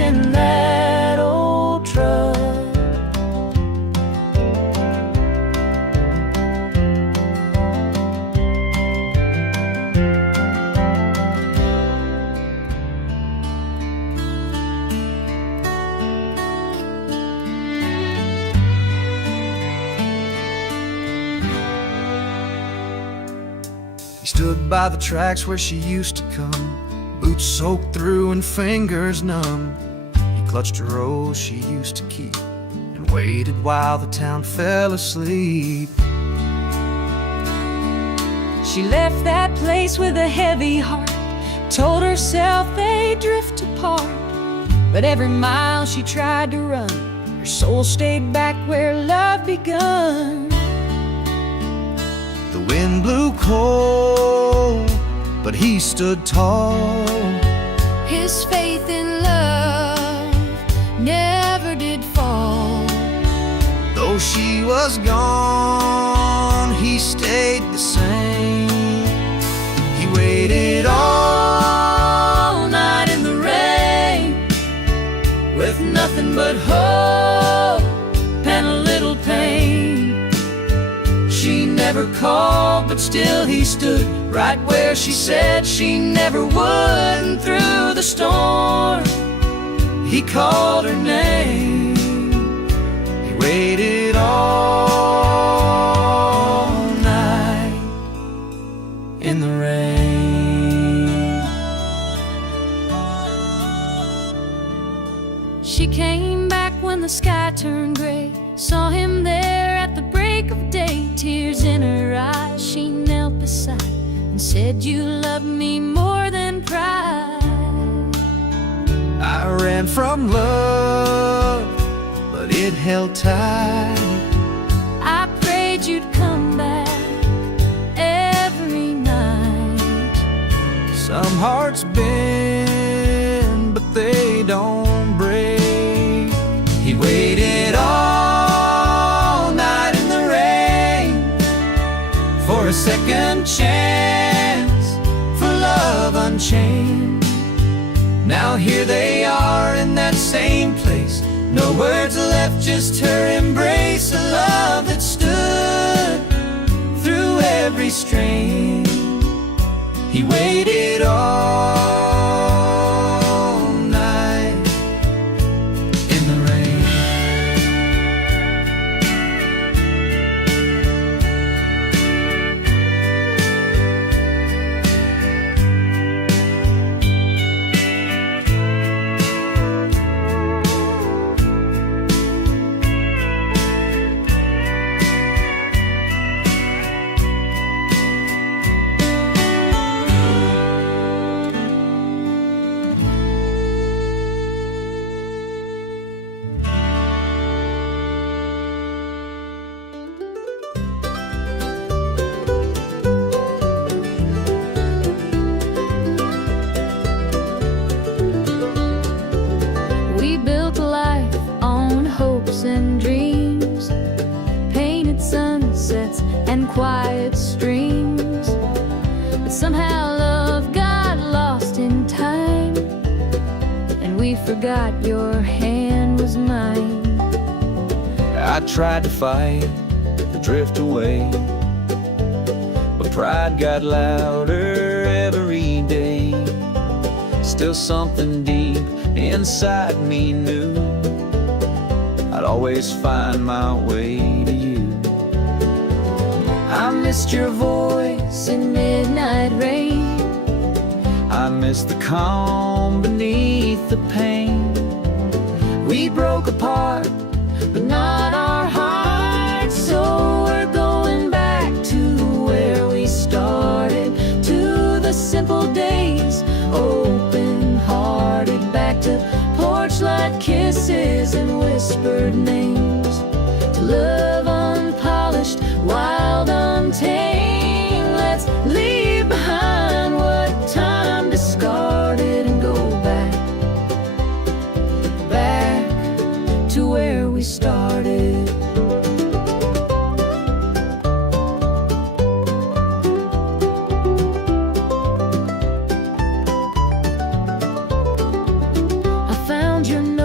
in that old truck. He stood by the tracks where she used to come, boots soaked through and fingers numb. He clutched a rose she used to keep and waited while the town fell asleep. She left that place with a heavy heart, told herself they'd drift apart. But every mile she tried to run, her soul stayed back where love begun. The wind blew cold, but he stood tall. His faith in love never did fall. Though she was gone, he stayed the same. He waited all night in the rain, With nothing but hope and a little pain. She never called, but still he stood right where she said she never would. And through the storm, he called her name. He waited all night In the rain, She came back when the sky turned gray, saw him there at the break of day. Tears in her eyes, she knelt beside and said, "You love me more than pride." I ran from love, but it held tight. I prayed you'd come back every night. Some hearts bend, but they don't break. he waited all night in the rain for a second chance, for love unchained. Now here they are in that same place, no words left, just her embrace. A love that stood through every strain. He waited all night in the rain. We built a life on hopes and dreams, painted sunsets and quiet streams. But somehow love got lost in time, and we forgot your hand was mine. I tried to fight, to drift away, but pride got louder every day. Still something deep inside me knew I'd always find my way to you. I missed your voice in midnight rain. I miss the calm beneath the pain. We broke apart, but not our hearts. So we're going back to where we started, to the simple days, open-hearted, back to porch-light kisses and whispered names, to love unpolished, wild, untamed. Let's leave behind what time discarded and go back, back to where we started. I found your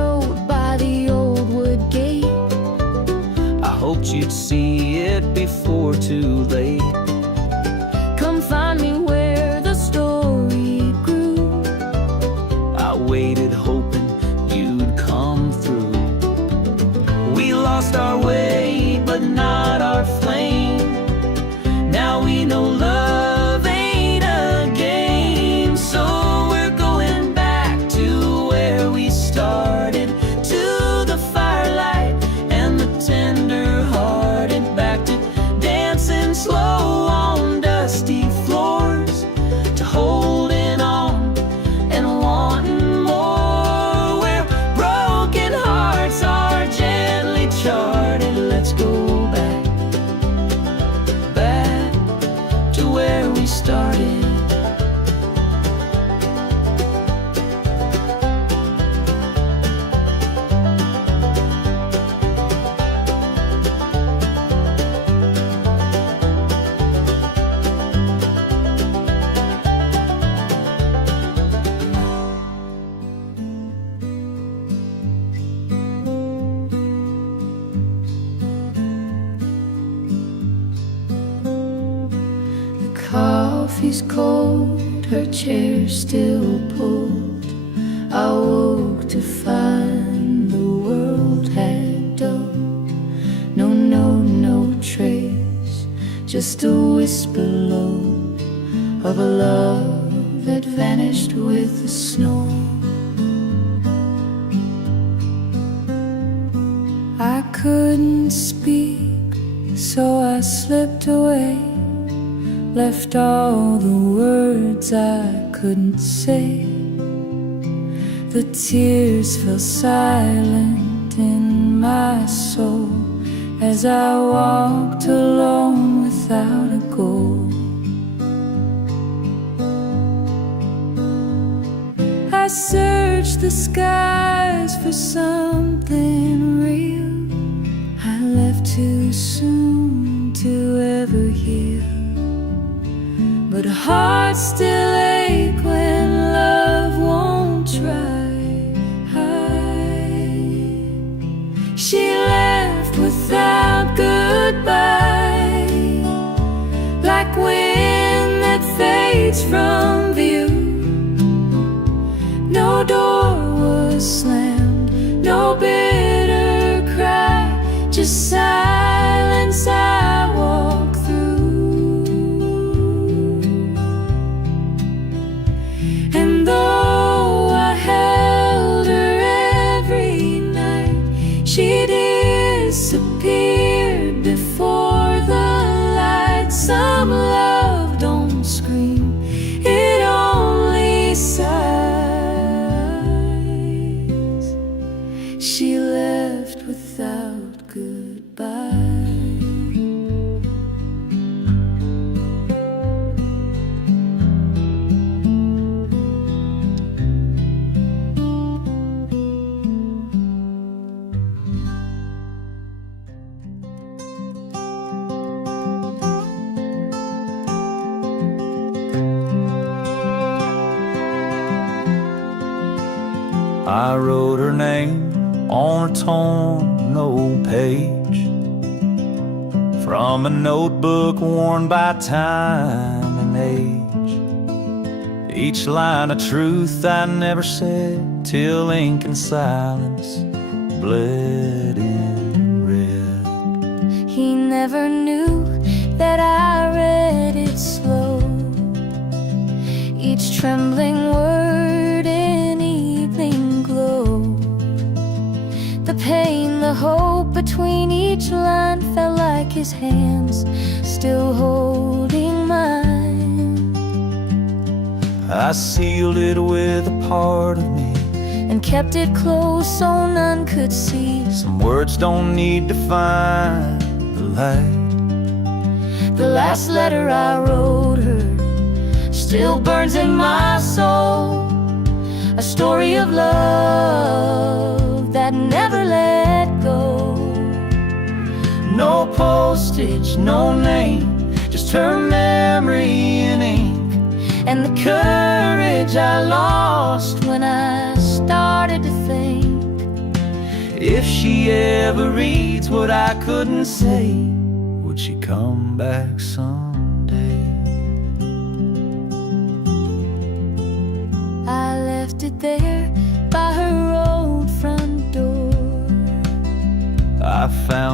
lost our way, but not our flame. Now we know love ain't a game, so we're going back to where we started, to the firelight and the tender-hearted, back to dancing slow on dusty floors, to holding on and wanting more, where broken hearts are gently charted. Let's go back, back to where we started. Coffee's cold, her chair still pulled. I woke to find the world had dulled. No note, no trace, just a whisper low of a love that vanished with the snow. I couldn't speak, so I slipped away, left all the words I couldn't say. The tears fell silent in my soul as I walked alone without a goal. I searched the skies for something real. I left too soon to ever heal, but hearts still ache when love won't try. She left without goodbye, like wind that fades from view. No door was slammed, no bitter cry, just silence I walk through. And though I held her every night, she disappeared before the light. Some love don't scream, it only sighs. She left without goodbye. I wrote her name on a torn old page from a notebook worn by time and age. Each line of truth I never said, till ink and silence bled in red. He never knew that I read it slow, each trembling word in evening glow. The pain, the hope between each line felt like his hands still holding mine. I sealed it with a part of me and kept it close so none could see. Some words don't need to find the light. The last letter I wrote her still burns in my soul, a story of love that never let go. No postage, no name, just her memory in ink, And the courage I lost when I started to think, if she ever reads what I couldn't say, would she come back someday? I left it there by her old front door. I found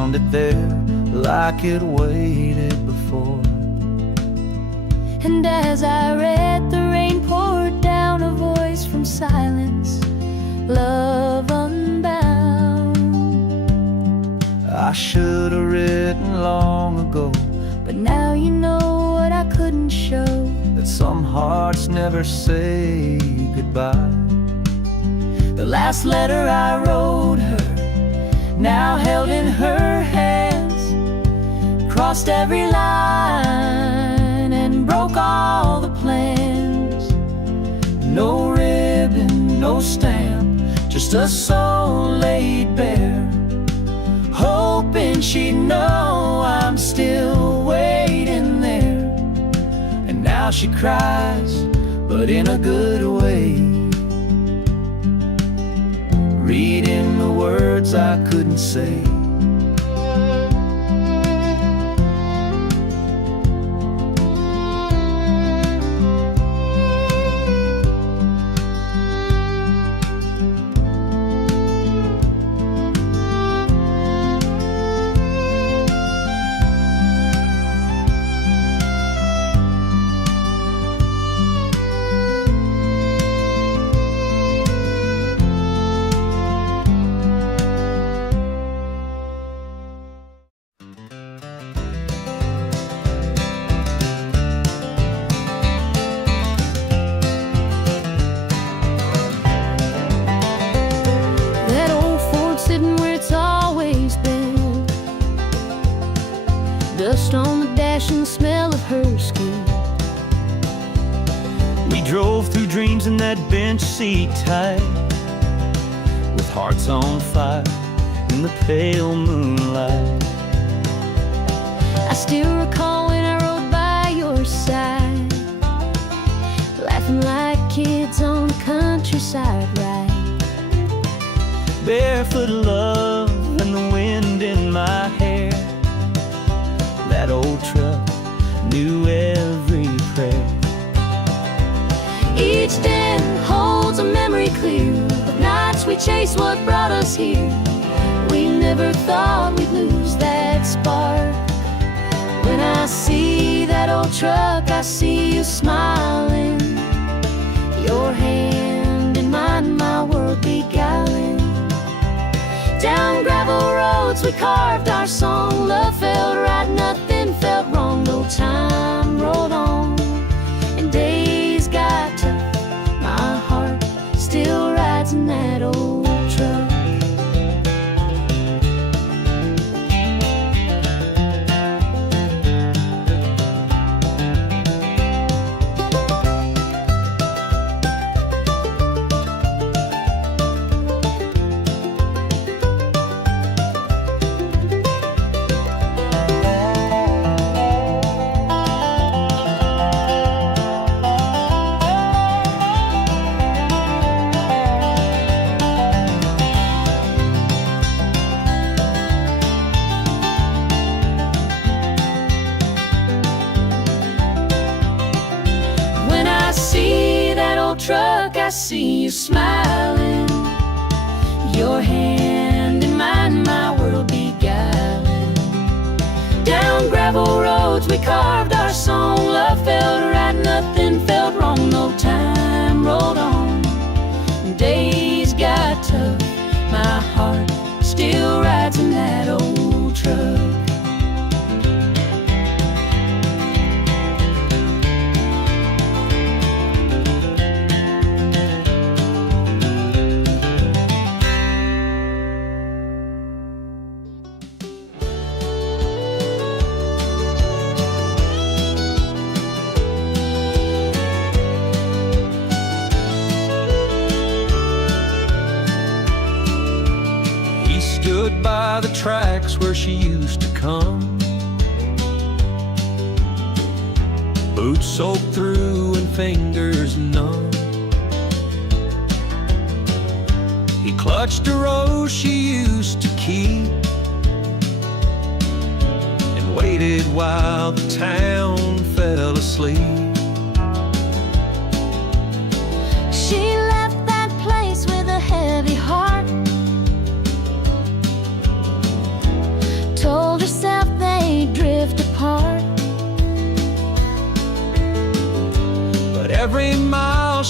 found it there like it waited before. And as I read, the rain poured down, a voice from silence, love unbound. I should have written long ago, but now you know what I couldn't show, that some hearts never say goodbye. the last letter I wrote her, now held in her hands, crossed every line and broke all the plans. No ribbon, no stamp, just a soul laid bare, hoping she'd know I'm still waiting there. And now she cries, but in a good way, reading the words I couldn't say. Dust on the dash and the smell of her skin. We drove through dreams in that bench seat tight, with hearts on fire in the pale moonlight. I still recall when I rode by your side, laughing like kids on the countryside ride. Barefoot love and the wind in my hair. That old truck knew every prayer. Each den holds a memory clear of nights we chased what brought us here. We never thought we'd lose that spark. When I see that old truck, I see you smiling, your hand in mine, my world beguiling. Down gravel roads we carved our song, love felt right, nothing felt wrong. No time rolled on and days got tough, my heart still rides in that old truck. Truck, I see you smiling, your hand in mine, my world beguiling. Down gravel roads we carved our song, love felt right, nothing felt wrong. No time rolled on, days got tough, my heart still rides in that old truck. Stood by the tracks where she used to come, boots soaked through and fingers numb. He clutched a rose she used to keep and waited while the town fell asleep. She left that place with a heavy heart,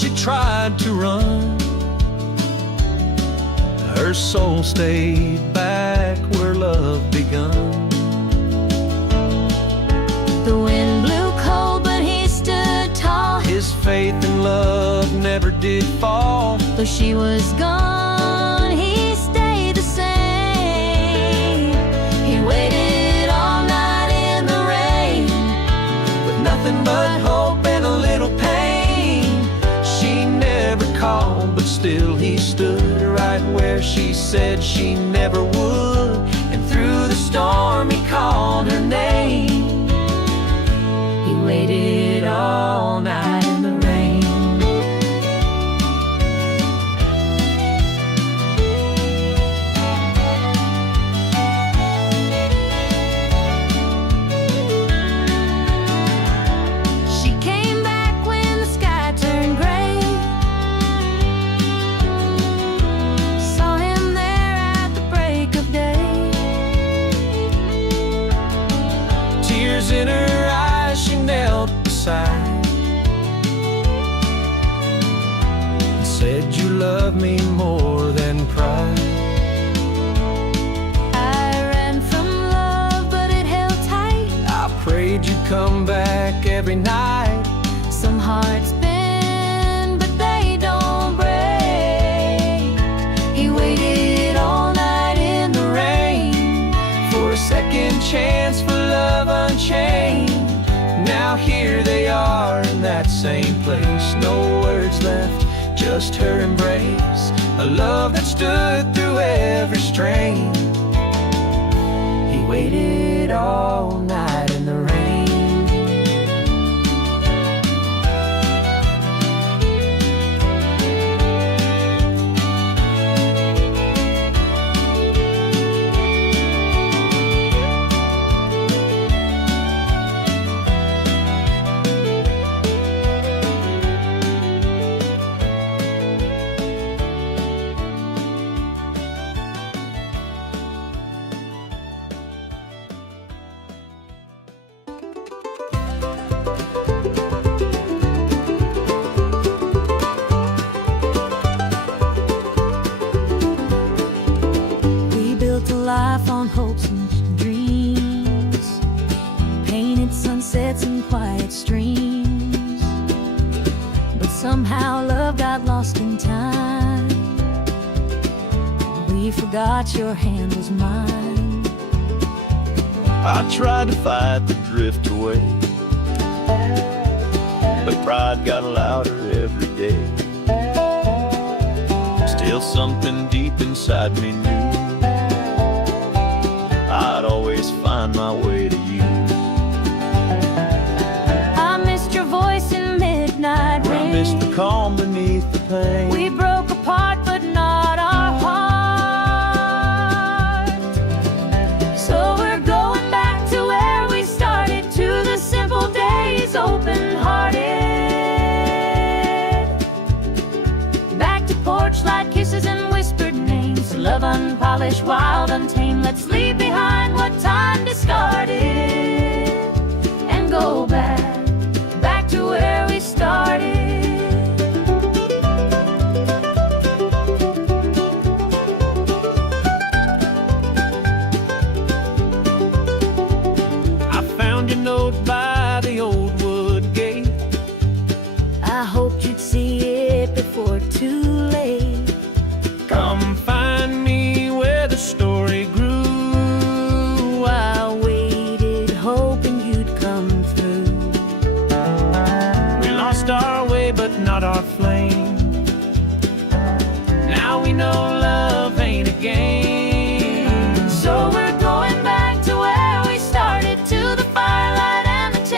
she tried to run, her soul stayed back where love begun. The wind blew cold, but he stood tall. His faith and love never did fall. Though she was gone, he stayed the same. He waited all night in the rain, With nothing but hope and a little pain. She never called, but still he stood right where she said she never would. And through the storm he called her name. he waited all night in the rain. She came back when the sky turned gray. Saw him there at the break of day. Tears in her eyes, she knelt beside and said, "You love me more than pride." I ran from love, but it held tight. I prayed you'd come back every night. Some hearts bend, but they don't break. He waited all night in the rain For a second chance for love unchained. Now here they are in that same place. No words left, just her embrace. A love that stood through every strain. He waited all night in the rain. We built a life on hopes and dreams, painted sunsets and quiet streams. But somehow love got lost in time. We forgot your hand was mine. I tried to fight the drift away, but pride got louder every day. Still something deep inside me knew I'd always find my way to you. I missed your voice in midnight rain. I missed the calm beneath the pain. We broke apart, but not our heart. So we're going back to where we started, to the simple days, open-hearted. Back to porch light kisses and whispered names. Love unpolished, wild, untamed. Let's leave behind what time discarded and go back to where we started. I found your note by the old wood gate. I hoped you'd see it before too late. Come find me where the story grew. I waited, hoping you'd come through. We lost our way, but not our flame. Now we know love ain't a game. So we're going back to where we started, to the firelight and the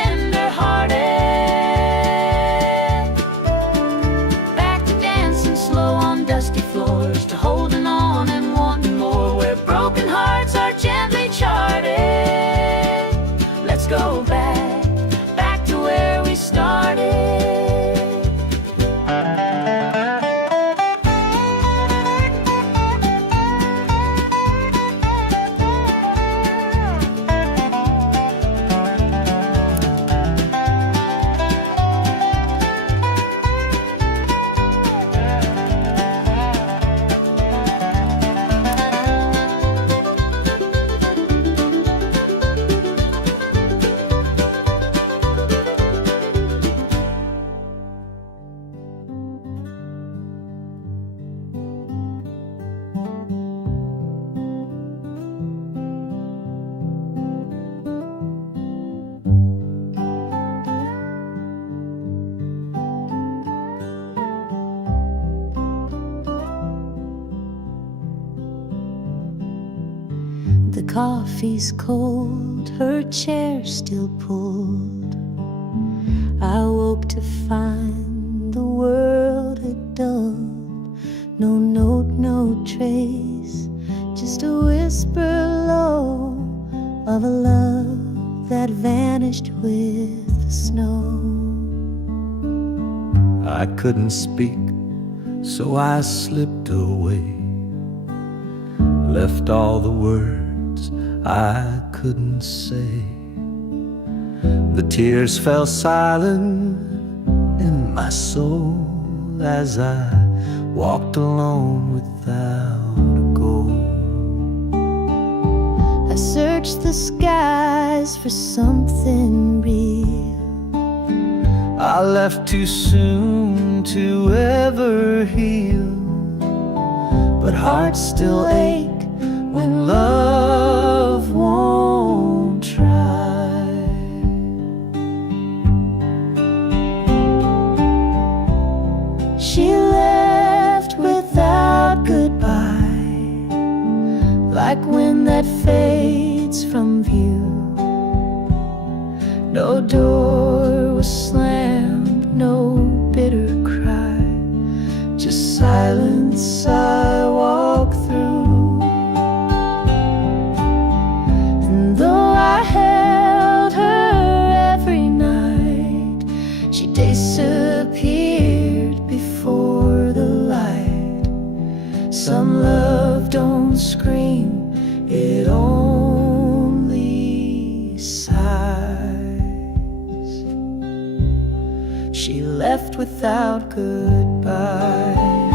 The coffee's cold, her chair still pulled. I woke to find the world had dulled. No note, no trace, just a whisper low of a love that vanished with the snow. I couldn't speak, so I slipped away, left all the words I couldn't say. The tears fell silent in my soul as I walked alone without a goal. I searched the skies for something real. I left too soon to ever heal, but hearts still ache when love won't try. She left without goodbye, like wind that fades from view. No door was slammed, no bitter cry, just silence I walk through. And though I held her every night, she disappeared before the light. Some love don't scream, it only sighs. She left without goodbye.